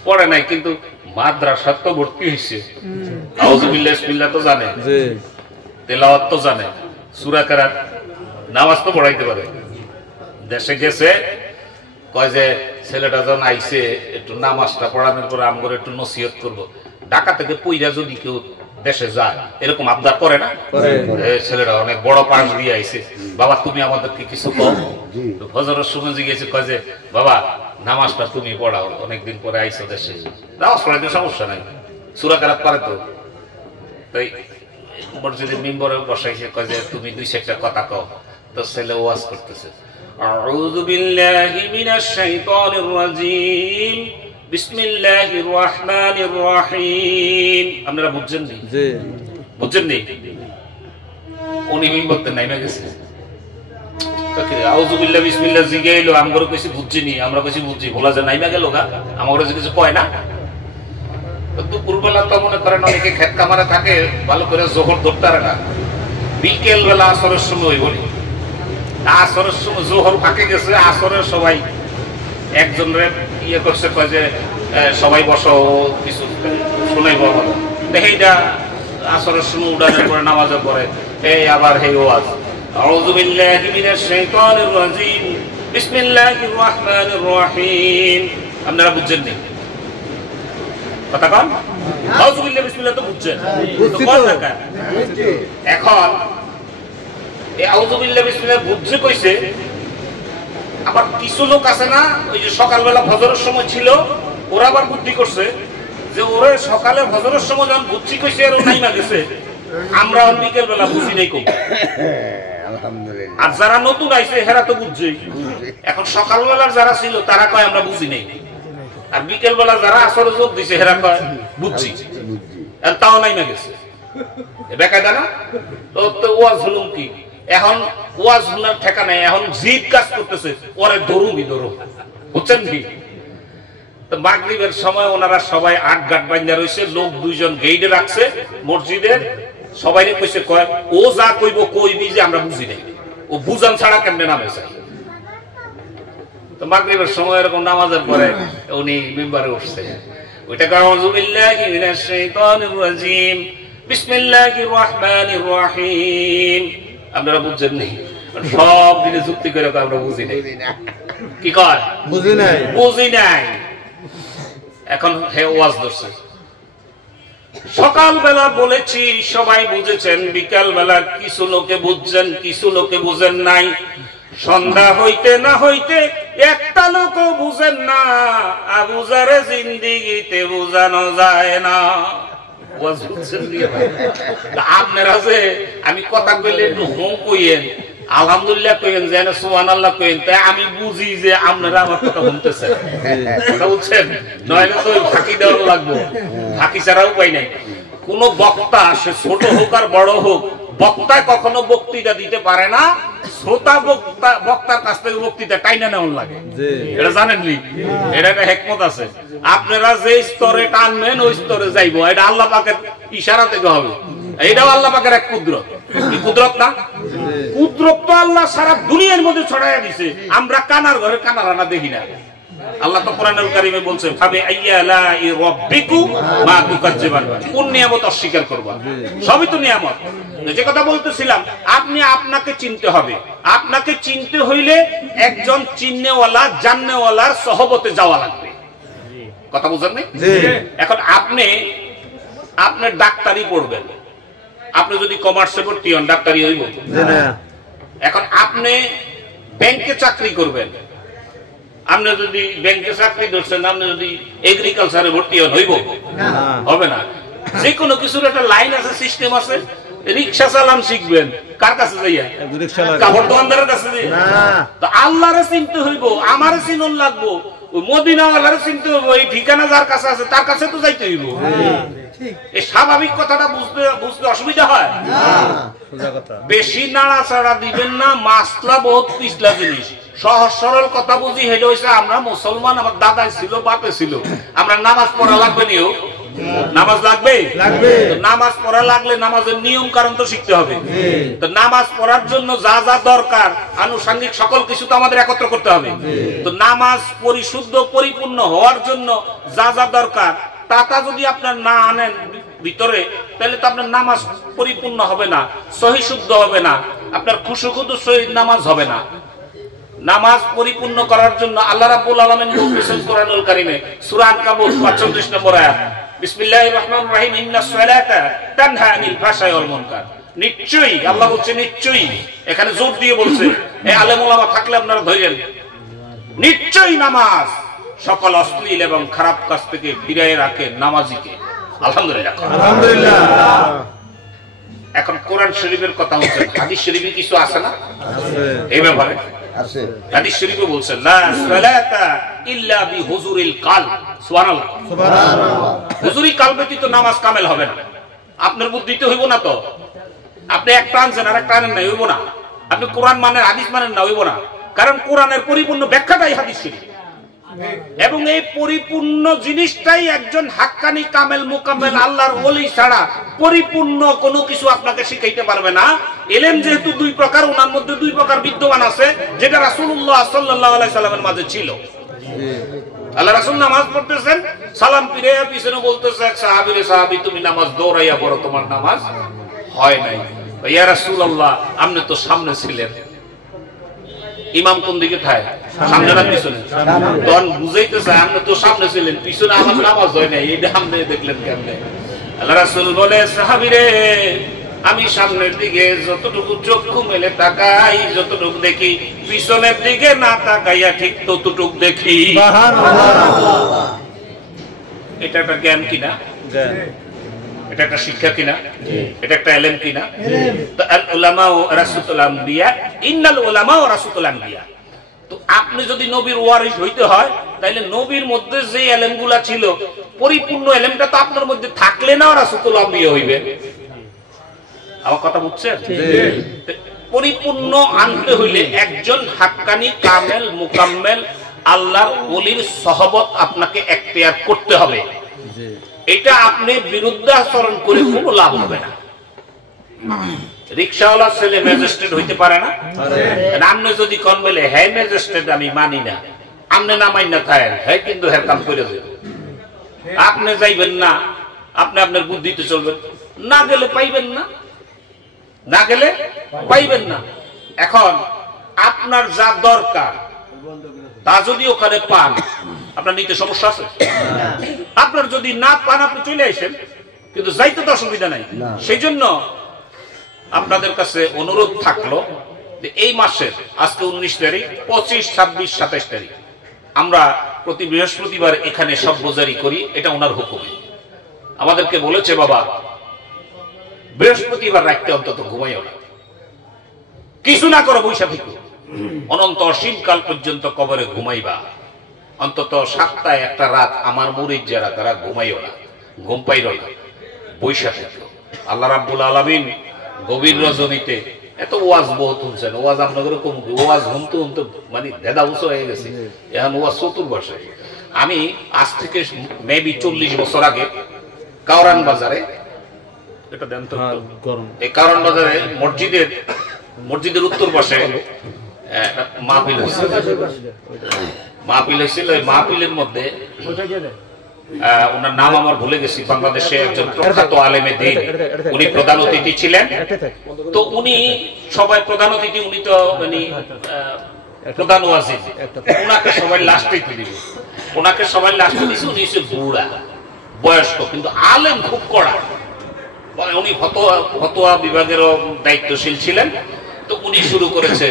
পড়ে নাই, কিন্তু মাদ্রাসা তো ভর্তি হয়েছে। আউযুবিল্লাহি বিসমিল্লাহ তো জানে, তেলাওয়াত তো জানে, সূরা কেরাত, নামাজ তো পড়াইতে পারে। দেশে গেছে, কয় যে ছেলেটা যখন আইছে একটু নামাজটা পড়ানোর পরে আমগরে একটু নসিহত করবো। ঢাকা থেকে পইরা যদি কেউ দেশে যায়, এরকম আবদার করে না? ছেলেরা অনেক বড় পাশ দিয়ে আইছে, বাবা তুমি আমাদেরকে কিছু কও। ফজরের সময় জিজ্ঞেস কয় যে বাবা নামাজটা তুমি পড়াও, অনেকদিন পরে আইছো দেশে, নামাজ পড়াইতে সমস্যা নাই, সূরা কেরাত পারে তো। তাই মসজিদের মিম্বরে বসাইছে, কয় যে তুমি দুই চারটা কথা কও। তো ছেলে ওয়াজ করতেছে, আউযু বিল্লাহি মিনাশ শাইতানির রাজীম, বিসমিল্লাহির রহমানির রহিম। আপনারা বুঝছেন নি? জি বুঝছেন নি? উনি মিম্বরতে নাইমা গেছে, আউযু বিল্লাহি বিসমিল্লাহ জিগাইলো, আমগরে কইছি বুঝছিনি, আমরা কইছি বুঝছি, বলা যায় নাইমা গেল গা, আমগরে কিছু কয় না। দুপুরবেলা তো মনে করেন অনেকে ক্ষেত কামারে থাকে, ভালো করে জোহর ধরতে পারে না, বিকেল বেলা আসরের সময় বলি, আসরের সময় জোহর ফাঁকে গেছে, আসরের সবাই একজন ইয়ে করছে, কয় যে সবাই বসো কিছু শোনাইবো আমাদের, এইটা আসরের সময় উড়ানোর পরে নামাজের পরে এই আবার হে ওয়াজ, আউযু বিল্লাহি মিনাশ শাইতানির রাজীম, বিসমিল্লাহির রহমানির রহিম। আপনারা বুঝছেন নি কথা কন? আউযু বিল্লাহি বিসমিল্লাহ তো বুঝছেন তো কোন জায়গা? এখন এই আউযু বিল্লাহি বিসমিল্লাহ বুঝছে কইছে, আবার কিছু লোক আছে না, ওই যে সকালবেলা ফজরের সময় ছিল, ওরা আবার বুদ্ধি করছে যে ওরে সকালে ফজরের সময় যখন বুঝছি কইছে আর ও নাইমা গেছে, আমরা বিকেল বেলা বুঝি নাই কম। আর যারা নতুন আইছে হেরা তো বুঝছে, এখন সকালবেলার যারা ছিল তারা কয় আমরা বুঝি নাই, আর বিকেল বেলা যারা আসরে যোগ দিছে হেরা কয় বুঝছি, আর তাও নাইমা গেছে। বেকায়দা না? তো ওয়াজ হলুম কি, এখন ওয়াজ শোনার ঠেকা নাই, এখন জিদ কাজ করতেছে, ওরে ধরুমি ধরুম, বুঝছেন কি? তো মাগরিবের সময় ওনারা সবাই আট গাট বান্ধা রয়েছে, লোক দুইজন গেইডে রাখছে মসজিদের, সবাই কইছে কয় ও যা কইব কইবি যে আমরা বুঝি নাই, ও বুঝান ছাড়া কেমনে নামে চাই। তো মাগরিবের সময় এরকম নামাজের পরে উনি মিম্বারে উঠছে, ওইটা আউযু বিল্লাহি মিনাশ শাইতানির রাজীম, বিসমিল্লাহির রহমানির রহিম। আপনারা বুঝছেন নি? সব দিনে যুক্তি করে আমরা বুঝি নাই, কি কয় বুঝি নাই, বুঝি নাই। এখন হে ওয়াজ ধরছে, সকালবেলা বলেছি সবাই বুঝেছেন, বিকাল বেলা কিছু লোকে বুঝছেন কিছু লোকে বুঝেন নাই, সন্ধ্যা হইতে না হইতে একটা লোকও বুঝেন না, আবু জারে জিন্দেগিতে বুঝানো যায় না। আপনারা যে আমি কথা কইলে হুম কইেন, আলহামদুলিল্লাহ কইেন, যেন সুবহানাল্লাহ কইেন, তাই আমি বুঝি যে আপনারা আমার কথা শুনতেছেন, বুঝছেন? নইলে তো ফাঁকি দেওয়া লাগবো, ফাঁকি ছাড়া উপায় নাই। কোন বক্তা সে ছোট হোক আর বড় হোক, বক্তায় কখনো বক্তৃতা দিতে পারে না, শ্রোতা বক্তার কাছ থেকে বক্তৃতা টাইনা নেওয়ার লাগে, এটা জানেন নি? এটা একটা হিকমত আছে, আপনারা যে স্তরে টানবেন ওই স্তরে যাইবো, এটা আল্লাহ পাকের ইশারা থেকে হবে, এটাও আল্লাহ পাকের এক কুদরত। কি কুদরত না? কুদরত তো আল্লাহ সারা দুনিয়ার মধ্যে ছড়াইয়া দিছে, আমরা কানার ঘরে কানারানা দেখি না। আল্লাহ তো কোরআনুল কারীমে বলছেন, ফাবি আইয়ালাই রাব্বিকুম মা তুকাজ্জিবান, কোন নিয়ামত অস্বীকার করবা? সবই তো নিয়ামত। যে কথা বলতেছিলাম, আপনি আপনাকে চিনতে হবে, আপনাকে চিনতে হইলে একজন চিন্নেওয়ালা জান্নেওয়ালার সহবতে যাওয়া লাগবে, কথা বুঝেন না? এখন আপনি ডাক্তারি পড়বেন, আপনি যদি কমার্সে ভর্তি হন ডাক্তারি হইব। এখন আপনি ব্যাংকে চাকরি করবেন, আপনি যদি ব্যাংকে চাকরি ধরছেন, আপনি যদি এগ্রিকালচারে ভর্তি হন হইব? হবে না। যে কোনো কিছুর একটা লাইন আছে, সিস্টেম আছে। রিক্সা চালান শিখবেন কার কাছে যাইয়া? কাপড় দোকানদারের কাছে। তো আল্লাহরে চিনতে হইব, আমারে চিনন লাগবো, ওই মদিনাওয়ালারে চিনতে হইব, এই ঠিকানা যার কাছে আছে তার কাছে তো যাইতে হইব। এই স্বাভাবিক কথাটা বুঝতে অসুবিধা হয়? বেশি নাড়াচাড়া দিবেন না, মাসলা বহুত পিছলা জিনিস। সহজ সরল কথা বুঝি, হেলে হইছে আমরা মুসলমান, আমার দাদাই ছিল বাপে ছিল, আমরা নামাজ পড়া লাগবে নিও, নামাজ লাগবে, নামাজ পড়া লাগলে নামাজের নিয়ম কারণ তো শিখতে হবে। তো নামাজ পড়ার জন্য যা যা দরকার আনুষঙ্গিক সকল কিছু তো আমাদের একত্র করতে হবে। তো নামাজ পরিশুদ্ধ পরিপূর্ণ হওয়ার জন্য যা যা দরকার তা যদি আপনার না আনেন ভিতরে, তাহলে তো আপনার নামাজ পরিপূর্ণ হবে না, সহি শুদ্ধ হবে না, আপনার খুশুখুদু সহিত নামাজ হবে না। নামাজ পরিপূর্ণ করার জন্য আল্লাহ রাব্বুল আলামিন বলেছেন কোরআনুল কারীমে, সূরা আনকাবুত 45 নম্বর আয়াত, বিসমিল্লাহির রহমানির রহিম, ইন্নাস সালাতা তানহা আনিল ফাহশাই ওয়াল মুনকার। নিশ্চয়ই আল্লাহ বলছে, নিশ্চয়ই, এখানে জোর দিয়ে বলছে, এই আলেম ওলামা থাকলে আপনারা ধরেন, নিশ্চয়ই নামাজ সকল অশ্লীল এবং খারাপ কাজ থেকে ফিরিয়ে রাখে নামাজিকে। আলহামদুলিল্লাহ, আলহামদুলিল্লাহ। এখন কোরআন শরীফের কথা হচ্ছে, হাদিস শরীফে কিছু আছে না এই ব্যাপারে? আছে। হাদিস শরীফে বলছে লা সালাতা ইল্লা বিহুজুরিল কলব। সুবহানাল্লাহ, সুবহানাল্লাহ। হুজুরি কলব ব্যতীত নামাজ কামেল হবে না। আপনার বুদ্ধিতে হইব না তো, আপনি একটা আনছেন আর একটা আনেন না, হইব না। আপনি কোরআন মানেন, হাদিস মানেন না, হইব না। কারণ কোরআনের পরিপূর্ণ ব্যাখ্যাটাই হাদিস শরীফ, এবং এই পরিপূর্ণ জিনিসটাই একজন হাক্কানি কামেল মুকাম্মেল আল্লাহর ওলি ছাড়া পরিপূর্ণ কোনো কিছু আপনাকে শিখাইতে পারবে না। ইলম যেহেতু দুই প্রকার, ওনার মধ্যে দুই প্রকার বিদ্যমান আছে, যেটা রাসূলুল্লাহ সাল্লাল্লাহু আলাইহি সাল্লামের মাঝে ছিল। আল্লাহ রাসূল নামাজ পড়তেছেন, সালাম ফিরে পিছনে বলতেছে এক সাহাবীরে, সাহাবী তুমি নামাজ দৌড়াইয়া পড়ো, তোমার নামাজ হয় নাই। ইয়া রাসূলুল্লাহ, আপনি তো সামনে ছিলেন, ইমাম কোন দিকে থাকে? সামনে না পিছনে? তখন বুঝাইতেছে আপনি তো সামনে ছিলেন, পিছনে আমার নামাজ হয় নাই, এটা আপনি দেখলেন কেমনে? আল্লাহ রাসূল বলে, সাহাবীরে আমি সামনের দিকে যতটুকু চক্ষু মেলে তাকাই, যতটুকু দেখি, পিছনের দিকে না তাকাইয়া ঠিক ততটুকু দেখি। এটা একটা জ্ঞান কিনা? এটা একটা শিক্ষা কিনা? এটা একটা ইলম কিনা? তো আল উলামা ওয়ারাসাতুল আম্বিয়া, ইন্নাল উলামা ওয়ারাসাতুল আম্বিয়া। তো আপনি যদি নবীর ওয়ারিস হইতে হয়, তাইলে নবীর মধ্যে যে ইলমগুলা ছিল, পরিপূর্ণ ইলমটা তো আপনার মধ্যে থাকলে না ওয়ারাসাতুল আম্বিয়া হইবে। আমার কথা বুঝছেন? পরিপূর্ণ আনতে হইলে একজন হাক্কানি কামেল মুকাম্মেল আল্লাহর ওলির সহবত আপনাকে এখতিয়ার করতে হবে। এটা আপনি বিরুদ্ধাচরণ করে কোনো লাভ হবে না। রিকশাওয়ালা ছেলে ম্যাজিস্ট্রেট হইতে পারে না? আপনি যদি কোন বলে হ্যাঁ ম্যাজিস্ট্রেট আমি মানি না, আপনি না মানি না থাকেন, হ্যাঁ কিন্তু হ্যাঁ কাম করে দেবেন। আপনি যাইবেন না, আপনি আপনার বুদ্ধিতে চলবেন, না গেলে পাইবেন না, না গেলে পাইবেন না। এখন আপনার যা দরকার তা যদি ওখানে পান, আপনার নিতে সমস্যা আছে? আপনার যদি না পান, আপনি চলে আসেন, কিন্তু যাইতে তো অসুবিধা নাই। সেই জন্য আপনাদের কাছে অনুরোধ থাকলো যে এই মাসের আজকে 19 তারিখ, 25, 26, 27 তারিখ আমরা প্রতি বৃহস্পতিবার এখানে সব বোজারি করি, এটা ওনার হুকুমে। আমাদেরকে বলেছে বাবা বৃহস্পতিবার রাখতে অন্তত ঘুমাইও না, কিছু না করো, বৈশা থেকে অনন্ত অসীমকাল পর্যন্ত কবরে ঘুমাইবা। অন্তত 7টায় একটা রাত আমার মুরিদ যারা তারা ঘুমাইও না, ঘুম পাইল না, বৈশা থেকে। আল্লাহ রাব্বুল আলামিন গভীর রজনীতে এত ওয়াজ বহুত শুনছেন, ওয়াজ আপনাদের কম, ওয়াজ শুনতে শুনতে মানে দেদা উঁচু হয়ে গেছে। এখন ওয়াজ চতুর্বর্ষে, আমি আজ থেকে মেবি 40 বছর আগে কাওরান বাজারে, এটা দেন তো, এই কাওরান বাজারে মসজিদের উত্তর পাশে মাহফিল হয়েছিল। মাহফিল হয়েছিল, ওই মাহফিলের মধ্যে ওনার নাম আমার ভুলে গেছি, বাংলাদেশে একজন প্রখ্যাত আলেমে দ্বীন, উনি প্রধান অতিথি ছিলেন। তো উনি সবাই প্রধান অতিথি, উনি তো মানে প্রধান ওয়াজিব, ওনাকে সবাই লাস্টে দিবে, ওনাকে সবাই লাস্টে দিছে। উনি হচ্ছে বুড়া বয়স্ক, কিন্তু আলেম খুব কড়া, উনি ফতোয়া বিভাগেরও দায়িত্বশীল ছিলেন। তো উনি শুরু করেছে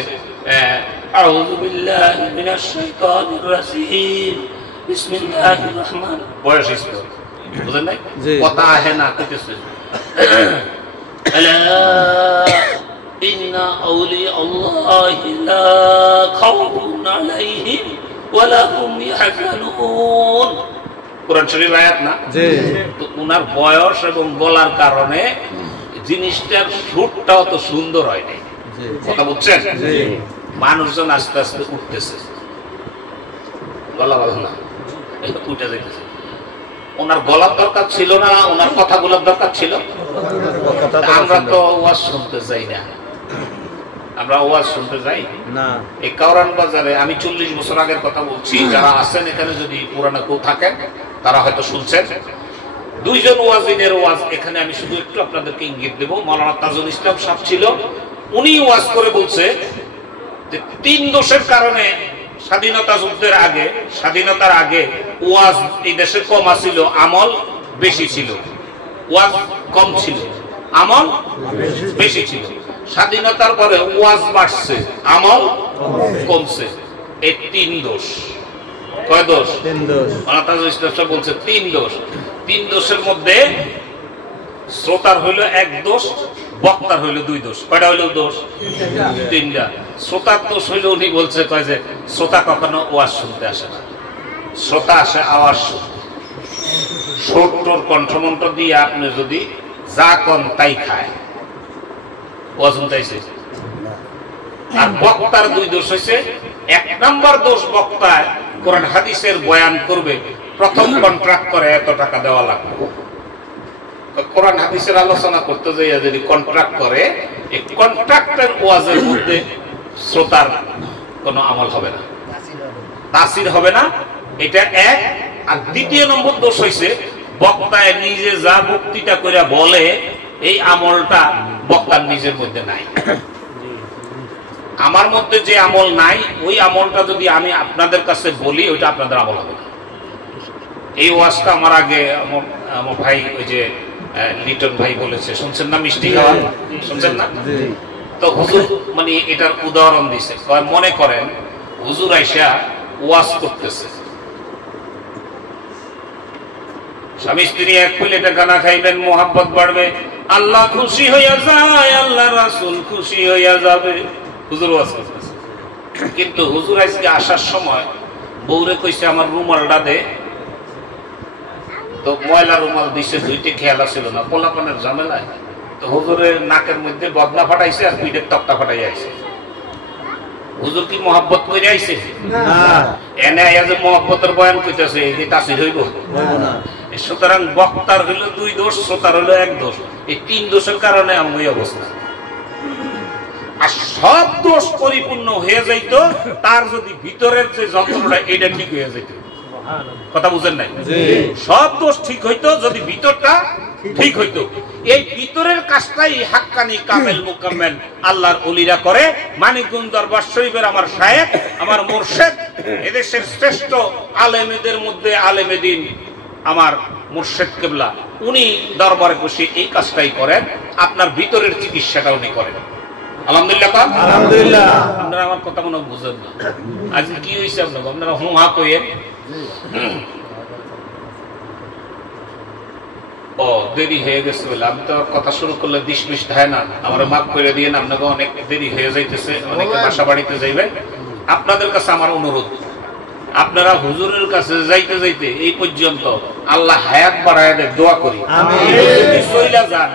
আউযু বিল্লাহি মিনাশ শাইতানির রাজিম, বিসমিল্লাহির রহমান, বয়স ইসলাম বুঝেন নাই, কথা আহে না কইতেছে আলা ইন্না আউলিয়া আল্লাহি লা খাউফুন আলাইহিম ওয়া লা হুম ইয়াহজানুন। কোরআন শরীফ আয়াত না? জি। তো উনার বয়স এবং বলার কারণে জিনিসটার সুরটাও তো সুন্দর হয় নাই। কথা বুঝছেন? জি। মানুষজন আস্তে আস্তে উঠতেছে, গলা ভালো না, উঠে যাইতেছে। ওনার গলার দরকার ছিল না, ওনার কথাগুলোর দরকার ছিল। আমরা তো ওয়াজ শুনতে যাই না, আমরা ওয়াজ শুনতে যাই না। এই কাওরান বাজারে আমি 40 বছর আগের কথা বলছি, যারা আছেন এখানে যদি পুরানো কেউ থাকেন তারা হয়তো শুনছেন। দুইজন ওয়াজিনের ওয়াজ এখানে আমি শুধু একটু আপনাদেরকে ইঙ্গিত দেব। মাওলানা তাজুল ইসলাম সাহেব ছিল, উনি ওয়াজ করে বলছে যে 3 দোষের কারণে স্বাধীনতার আগে ওয়াজ এই দেশে কম আছিল, আমল বেশি ছিল, ওয়াজ কম ছিল, আমল বেশি ছিল। স্বাধীনতার পরে ওয়াজ বাড়ছে, আমল কমছে। এই 3 দোষ। কয় দোষ? 3 দোষ। ইসলাম বলছে 3 দোষ। 3 দোষের মধ্যে শ্রোতার হইল 1 দোষ, বক্তার হইল 2 দোষ। কয়টা হইল দোষ? 3টা। শ্রোতার দোষ হইল, উনি বলছে কয় যে শ্রোতা কখনো ওয়াজ শুনতে আসে না, শ্রোতা আসে আওয়াজ শুনতে। ছোট্টর কণ্ঠমন্ত্র দিয়ে আপনি যদি যা কন তাই খায়, ওয়াজ শুনতে আইছে। আর বক্তার 2 দোষ হইছে। 1 নাম্বার দোষ, বক্তায় কোরআন হাদিসের বয়ান করবে, প্রথম কন্ট্রাক্ট করে এত টাকা দেওয়া লাগবে। কোরআন হাদিসের আলোচনা করতে যাইয়া যদি কন্ট্রাক্ট করে, এই কন্ট্রাক্টের ওয়াজের মধ্যে শ্রোতার কোনো আমল হবে না, তাসির হবে না। এটা 1। আর 2 নম্বর দোষ হইছে, বক্তায় নিজে যা বক্তৃতা করে বলে, এই আমলটা বক্তার নিজের মধ্যে নাই। আমার মধ্যে যে আমল নাই, ওই আমলটা যদি আমি আপনাদের কাছে বলি, ওইটা আপনাদের আমল হবে না। এই ওয়াজটা আমার আগে আমার ভাই, ওই যে লিটন ভাই বলেছে, শুনছেন না? মিষ্টি খাওয়া শুনছেন না? তো হুজুর মানে এটার উদাহরণ দিছে। মনে করেন হুজুর আইসা ওয়াজ করতেছে, স্বামী স্ত্রী 1 প্লেটে খানা খাইবেন, মোহাব্বত বাড়বে, আল্লাহ খুশি হইয়া যায়, আল্লাহ রাসূল খুশি হইয়া যাবে। হুজুর ওয়াজ করতেছে, কিন্তু হুজুর আজকে আসার সময় বউরে কইছে আমার রুমালটা দে। তো ময়লা রুমাল দিছে, 2টি খেয়াল ছিল না, পোলাপানের ঝামেলায়। তো হুজুরের নাকের মধ্যে বদনা ফাটাইছে আর পিঠের তক্তা ফাটাই আইছে। হুজুর কি মোহাব্বত করে আইছে? এনে আইয়া যে মোহাব্বতের বয়ান কইতেছে, এই তাসির হইব না। সুতরাং বক্তার হইল 2 দোষ, শ্রোতার হইল 1 দোষ। এই 3 দোষের কারণে আমি এই অবস্থা। আর সব দোষ পরিপূর্ণ হয়ে যাইত তার যদি ভিতরের যে যন্ত্রটা, এটা ঠিক হয়ে যাইত। কথা বুঝেন নাই? সব দোষ ঠিক হইতো যদি ভিতরটা ঠিক হইতো। এই ভিতরের কাজটাই হাক্কানি কামেল মুকাম্মেল আল্লাহর ওলিরা করে। মানিকগঞ্জ দরবার শরীফের আমার শায়েখ, আমার মুর্শিদ, এদেশের শ্রেষ্ঠ আলেমেদের মধ্যে আলেমে দ্বীন আমার মুর্শিদ কিবলা, উনি দরবারে বসে এই কাজটাই করেন। আপনার ভিতরের চিকিৎসাটা উনি করেন। আলহামদুলিল্লাহ। আলহামদুলিল্লাহ। আপনারা আমার কথা মনে বুঝেন না। আজকে কি হয়েছে আপনাকে? আপনারা হুহা কইেন। ও দেরি হয়ে গেছে বলে আমি তো কথা শুরু করলে 20 মিনিট হয় না, আমার মাফ করে দিয়ে। আপনাকে অনেক দেরি হয়ে যাইতেছে, অনেকে বাসা বাড়িতে যাইবেন। আপনাদের কাছে আমার অনুরোধ, আপনারা হুজুরের কাছে যাইতে যাইতে এই পর্যন্ত আল্লাহ হায়াত বাড়ায় দেয়, দোয়া করি। যদি চইলা যান,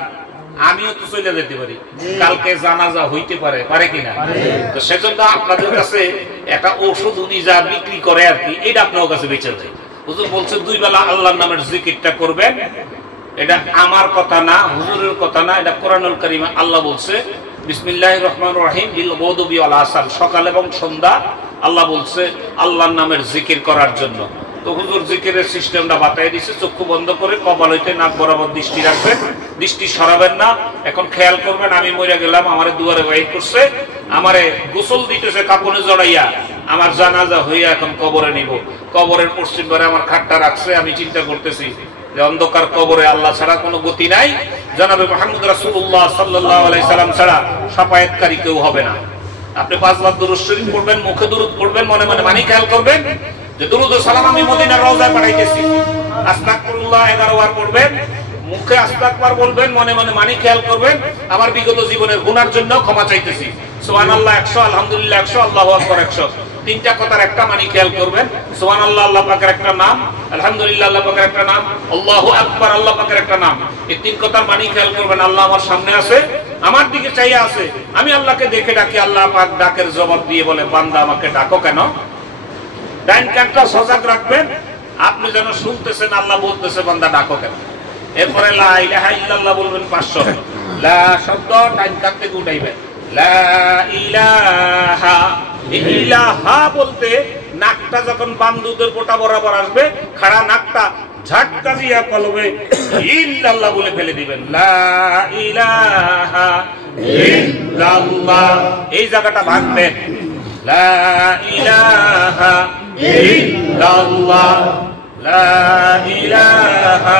আমিও তো চলে যেতে পারি, কালকে জানাজা হইতে পারে, পারে কিনা? তো সেজন্য আপনাদের কাছে একটা ওষুধ উনি যা বিক্রি করে আর কি, এটা আপনার কাছে বেঁচে যায়। হুজুর বলছে 2 বেলা আল্লাহর নামের জিকিরটা করবেন। এটা আমার কথা না, হুজুরের কথা না, এটা কোরআনুল কারীমে আল্লাহ বলছে বিসমিল্লাহির রহমানির রহিম বিল গুদুবি ওয়াল আসাল, সকাল এবং সন্ধ্যা আল্লাহ বলছে আল্লাহর নামের জিকির করার জন্য। তো হুজুর জিকিরের সিস্টেমটা বাতাই দিছে। চক্ষু বন্ধ করে কপাল হইতে নাক বরাবর দৃষ্টি রাখবেন, দৃষ্টি সরাবেন না। এখন খেয়াল করবেন, আমি মরে গেলাম, আমারে দুয়ারে বাইর করছে, আমারে গোসল দিতেছে কাপড়ে জড়াইয়া, আমার জানাজা হইয়া এখন কবরে নিব। কবরের পশ্চিম পারে আমার খাটটা রাখছে। আমি চিন্তা করতেছি যে অন্ধকার কবরে আল্লাহ ছাড়া কোনো গতি নাই, জনাবে মুহাম্মদ রাসূলুল্লাহ সাল্লাল্লাহু আলাইহি সাল্লাম ছাড়া শাফায়াতকারী কেউ হবে না। আপনি 5 বার দুরূদ শরীফ পড়বেন, মুখে দুরূদ পড়বেন, মনে মনে মানি খেয়াল করবেন যে দুরূদ ও সালাম আমি মদিনার রওজায় পাঠাইতেছি। আস্তাগফিরুল্লাহ 11 বার পড়বেন, মুখে আস্তাগফার বলবেন, মনে মনে মানি খেয়াল করবেন আমার বিগত জীবনের গুনার জন্য ক্ষমা চাইতেছি। সুবহানাল্লাহ 100, আলহামদুলিল্লাহ 100, আল্লাহু আকবার 100। 3টা কথার একটা মানি খেয়াল করবেন। সুবহানাল্লাহ আল্লাহ পাকের একটা নাম, আলহামদুলিল্লাহ আল্লাহ পাকের একটা নাম, আল্লাহু আকবার আল্লাহ পাকের একটা নাম। এই 3 কথার মানি খেয়াল করবেন। আল্লাহ আমার সামনে আছে, আমার দিকে চাইয়া আছে, আমি আল্লাহকে দেখে ডাকি, আল্লাহ পাক ডাকের জবাব দিয়ে বলে বান্দা আমাকে ডাকো কেন? ডাইন কানটা সজাগ রাখবেন, আপনি যেন শুনতেছেন আল্লাহ বলতেছে বান্দা ডাকো কেন। এরপরে লা ইলাহা ইল্লাল্লাহ বলবেন 500। লা শব্দ ডাইন কান থেকে উঠাইবেন। লা ইলাহা, ইলাহা বলতে নাকটা যখন বাম দুধের পোটা বরাবর আসবে, খাড়া নাকটা ঝাটকা দিয়া কলবে ইল্লাল্লাহ বলে ফেলে দিবেন। লা ইলাহা ইল্লাল্লাহ, এই জায়গাটা ভাঙবেন। লা ইলাহা ইল্লাল্লাহ, লা ইলাহা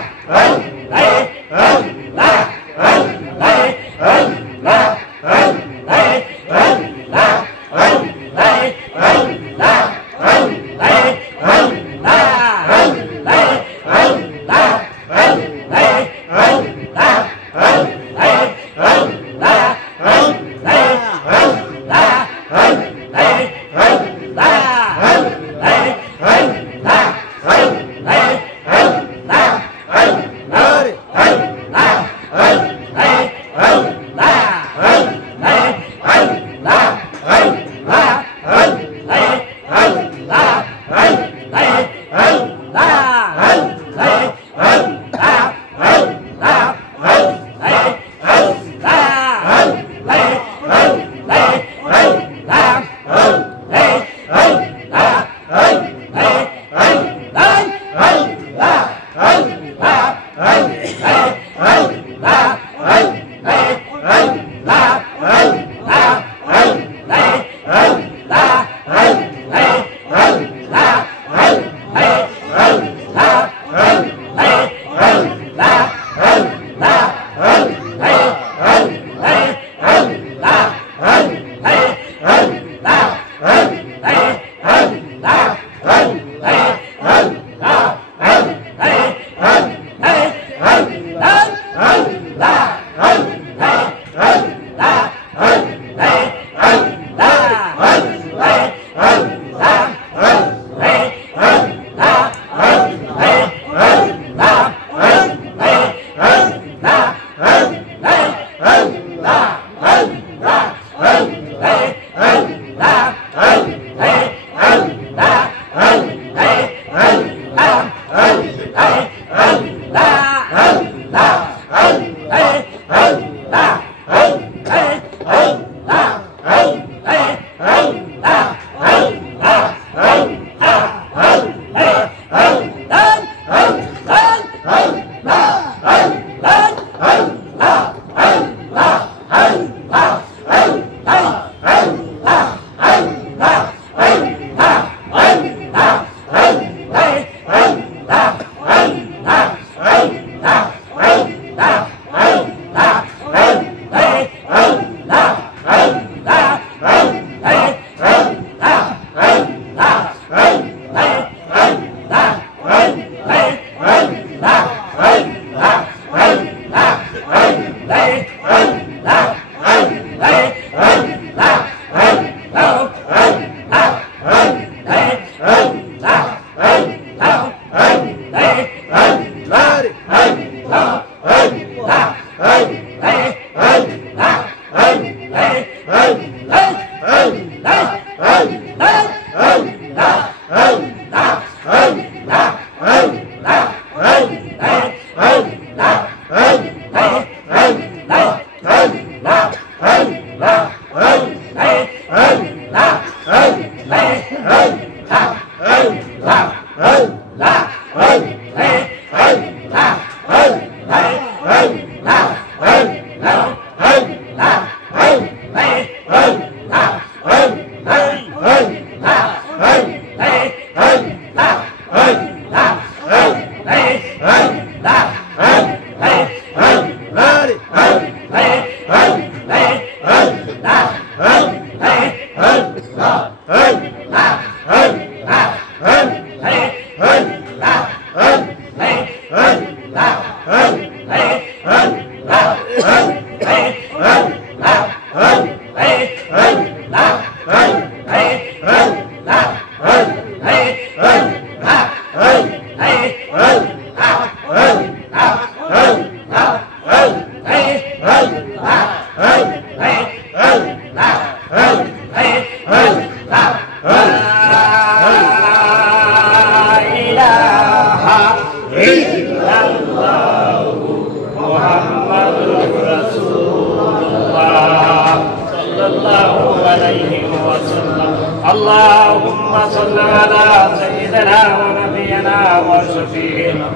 اللهم صل على سيدنا ونبينا وشفيعنا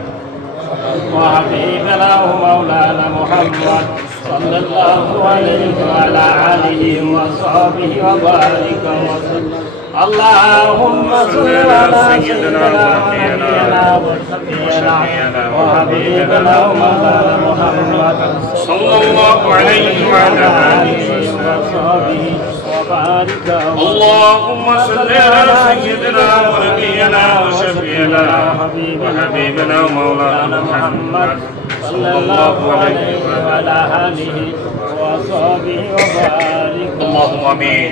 وحبيبنا ومولانا محمد صلى الله عليه وعلى آله وصحبه وبارك وسلم. اللهم صل على سيدنا ونبينا وشفيعنا وحبيبنا ومولانا محمد صلى الله عليه وعلى آله وصحبه وبارك. اللهم صل على سيدنا ونبينا وشفيعنا وحبيبنا ومولانا محمد صلى الله عليه وعلى آله وصحبه وبارك. اللهم آمين.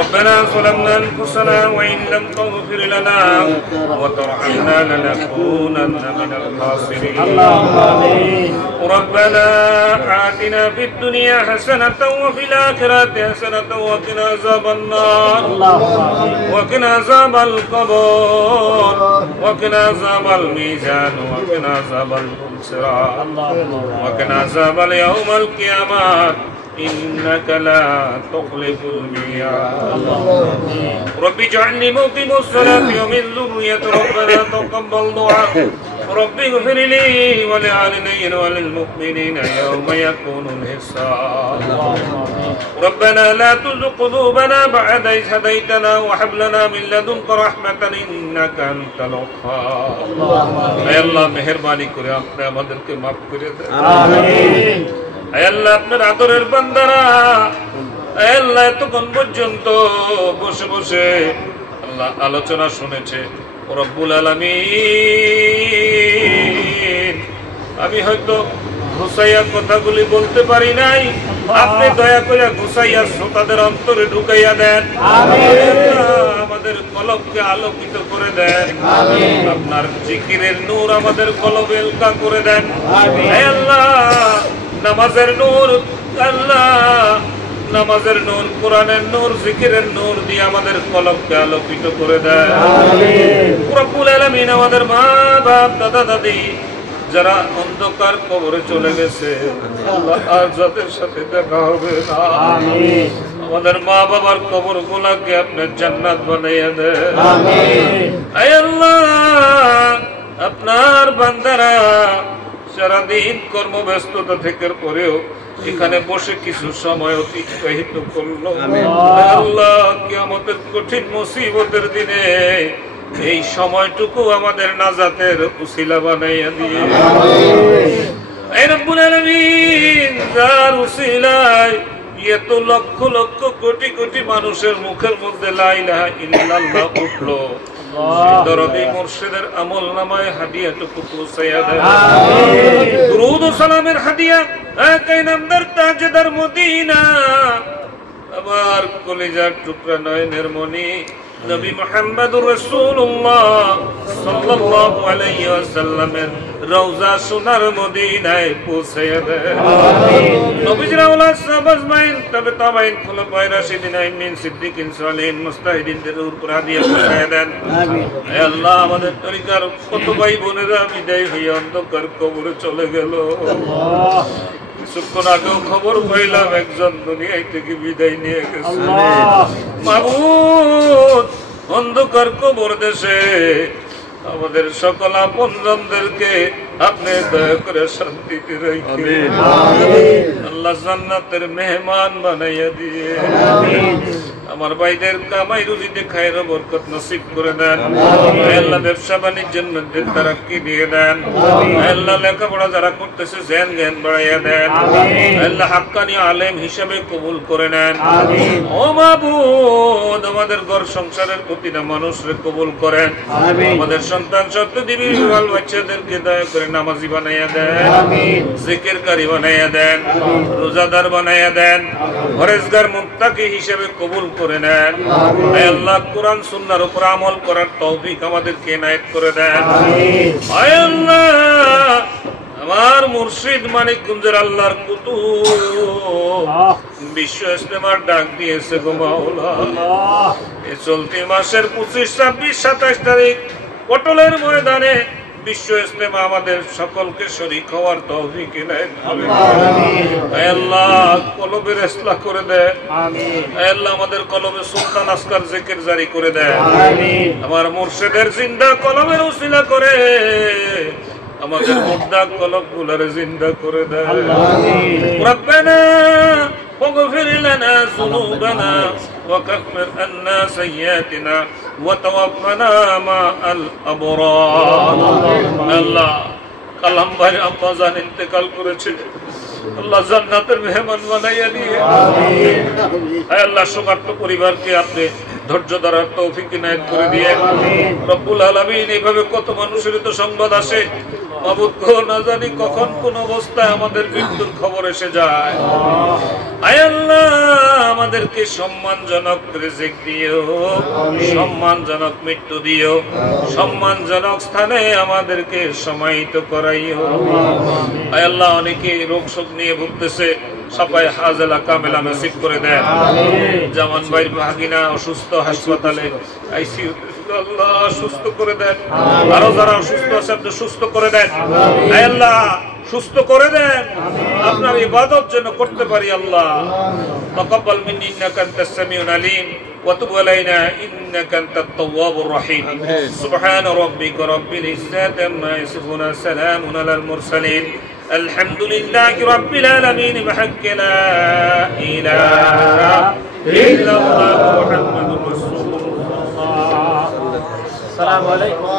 ربنا ظلمنا أنفسنا وإن لم تغفر لنا وترحمنا لنكونن من الخاسرين. اللهم آمين. ربنا آتنا في الدنيا حسنة وفي الآخرة حسنة وقنا عذاب النار وقنا عذاب القبر وقنا عذاب الميزان وقنا عذاب الصراط وقنا عذاب يوم القيامة إنك لا تخلف الميعاد. رب اجعلني مقيم الصلاة ومن ذرية ربنا تقبل دعاء. رب اغفر لي ولوالدي وللمؤمنين يوم يكون الحساب. ربنا لا تزغ قلوبنا بعد إذ هديتنا وهب لنا من لدنك رحمة إنك أنت الوهاب. يا الله মেহেরবানি করে আপনি আমাদেরকে maaf করে দেন। আমিন। হে আল্লাহ আপনার আদরের বান্দারা হে আল্লাহ এতক্ষণ পর্যন্ত বসে বসে আল্লাহ আলোচনা শুনেছে রব্বুল আলামিন। আমি হয়তো ঘুষাইয়া কথাগুলি বলতে পারি নাই, আপনি দয়া করে ঘুষাইয়া শ্রোতাদের অন্তরে ঢুকাইয়া দেন। আমাদের কলবকে আলোকিত করে দেন। আপনার জিকিরের নূর আমাদের কলবে উল্কা করে দেন। হে আল্লাহ নামাজের নূর, আল্লাহ নামাজের নূর, কোরআনের নূর, জিকিরের নূর দিয়ে আমাদের কলবকে আলোকিত করে দেন। রব্বুল আলামিন আমাদের মা বাপ দাদা দাদি যারা অন্ধকার কবরে চলে গেছে আল্লাহ আর যাদের সাথে দেখা হবে না, আমাদের মা বাবার কবর গুলাকে আপনি জান্নাত বানাইয়া দেন। হে আল্লাহ আপনার বান্দারা সারাদিন কর্মব্যস্ততা থেকে পরেও এখানে বসে কিছু সময় অতিবাহিত করলো। আল্লাহ কিয়ামতের কঠিন মুসিবতের দিনে এই সময়টুকু আমাদের নাজাতের উসিলা বানাইয়া দিয়ে হে রব্বুল আলামিন, যার উসিলায় এত লক্ষ লক্ষ কোটি কোটি মানুষের মুখের মধ্যে লা ইলাহা ইল্লাল্লাহ উঠলো, দরদি মুর্শিদের আমল নামায় হাদিয়াটুকু পৌঁছাইয়া দেন। দুরূদ ও সালামের হাদিয়া আকাই নামদার তাজদার মদিনা, আমার কলিজার টুকরা নয়নের মনি নবী মুহাম্মদুর রাসূলুল্লাহ সাল্লাল্লাহু আলাইহি ওয়াসাল্লামের রওজা সোনার মদিনায় পৌঁছাইয়া দেন। নবীজির আওলাদ সাহাবাজ মাইন তবে তাবাইন খুলাফায়ে রাশিদিন আইমিন সিদ্দিকিন সালিহিন মুস্তাহিদিনদের উপর হাদিয়া পৌঁছাইয়া দেন। হে আল্লাহ আমাদের তরিকার কত ভাই বোনেরা বিদায় হইয়া অন্ধকার কবরে চলে গেল। কিছুক্ষণ আগেও খবর পাইলাম একজন দুনিয়ায় থেকে বিদায় নিয়ে গেছে। মাবুদ অন্ধকার কবর দেশে আমাদের সকল আপনজনদেরকে আপনি দয়া করে শান্তিতে রেখে আল্লাহ জান্নাতের মেহমান বানাইয়া দিয়ে আমার ভাইদের কামাই রুজিতে খায়ের বরকত নসিব করে দেন। আল্লাহ ব্যবসা বাণিজ্যের মধ্যে তারাক্কি দিয়ে দেন। আল্লাহ লেখাপড়া যারা করতেছে জ্ঞান বাড়াইয়া দেন। আল্লাহ হাক্কানি আলেম হিসাবে কবুল করে নেন। ও মাবুদ, আমাদের ঘর সংসারের প্রতিটা মানুষকে কবুল করেন। আমাদের সন্তান সন্ততি বিবাল বাচ্চাদেরকে দয়া করে নামাজি বানাইয়া দেন, জিকিরকারী বানাইয়া দেন, রোজাদার বানাইয়া দেন, পরেজগার মুত্তাকি হিসেবে কবুল করে নেন। আল্লাহ কোরআন সুন্নাহর উপর আমল করার তৌফিক আমাদেরকে ইনায়েত করে দেন। আল্লাহ আমার মুর্শিদ মানিকগঞ্জের আল্লাহর কুতুব বিশ্ব ইস্তেমার ডাক দিয়েছে গো মাওলা। এই চলতি মাসের 25, 26, 27 তারিখ পটলের ময়দানে বিশ্ব ইস্তেমা আমাদের সকলকে শরীক হওয়ার তৌফিক ইনায়েত করে দেন। আল্লাহ কলবের ইসলাহ করে দেন। আল্লাহ আমাদের কলবে সুলতান আসকার জিকির জারি করে দেন। আমার মুর্শিদের জিন্দা কলমের উসিলা করে আমাদের মুর্দা কলবগুলোর জিন্দা করে দেন। রব্বানা واغفر لنا ذنوبنا وكفر عنا سيئاتنا وتوفنا مع الأبرار। আল্লাহ কালাম ভাই আব্বা জান ইন্তেকাল করেছে, আল্লাহ জান্নাতের মেহমান বানাইয়া দিয়ে আল্লাহ শোকার্ত পরিবারকে আপনি ধৈর্য ধরার তৌফিক ইনায়েত করে দিয়ে রব্বুল আলামিন। এইভাবে কত মানুষের তো সংবাদ আসে মাবুদ গো, না জানি কখন কোন অবস্থায় আমাদের মৃত্যুর খবর এসে যায়। আয় আল্লাহ আমাদেরকে সম্মানজনক রিজিক দিও, সম্মানজনক মৃত্যু দিও, সম্মানজনক স্থানে আমাদেরকে সমাহিত করাইও। আয় আল্লাহ অনেকে রোগ শোক নিয়ে ভুগতেছে, সবাই হাজেলা কামেলা নসিব করে দেন। জামান ভাইয়ের ভাগিনা অসুস্থ, হাসপাতালে আইসিইউ, আল্লাহ সুস্থ করে দেন। আরো যারা অসুস্থ আছে আপনি সুস্থ করে দেন। আয় আল্লাহ সুস্থ করে দেন, আপনার ইবাদত যেন করতে পারি। আল্লাহ তাকাব্বাল মিন্নি ইন্নাকা আনতাস সামিউল আলিম ওয়া তুব আলাইনা ইন্নাকা আনতাত তাওয়াবুর রহিম। সুবহানা রাব্বিকা রাব্বিল ইজ্জাতি আম্মা ইয়াসিফুন, সালামুন আলাল মুরসালিন, আলহামদুলিল্লাহি রাব্বিল আলামিন। বিহাক্কি লা ইলাহা ইল্লাল্লাহ মুহাম্মাদুর রাসূলুল্লাহ। আসসালামু আলাইকুম।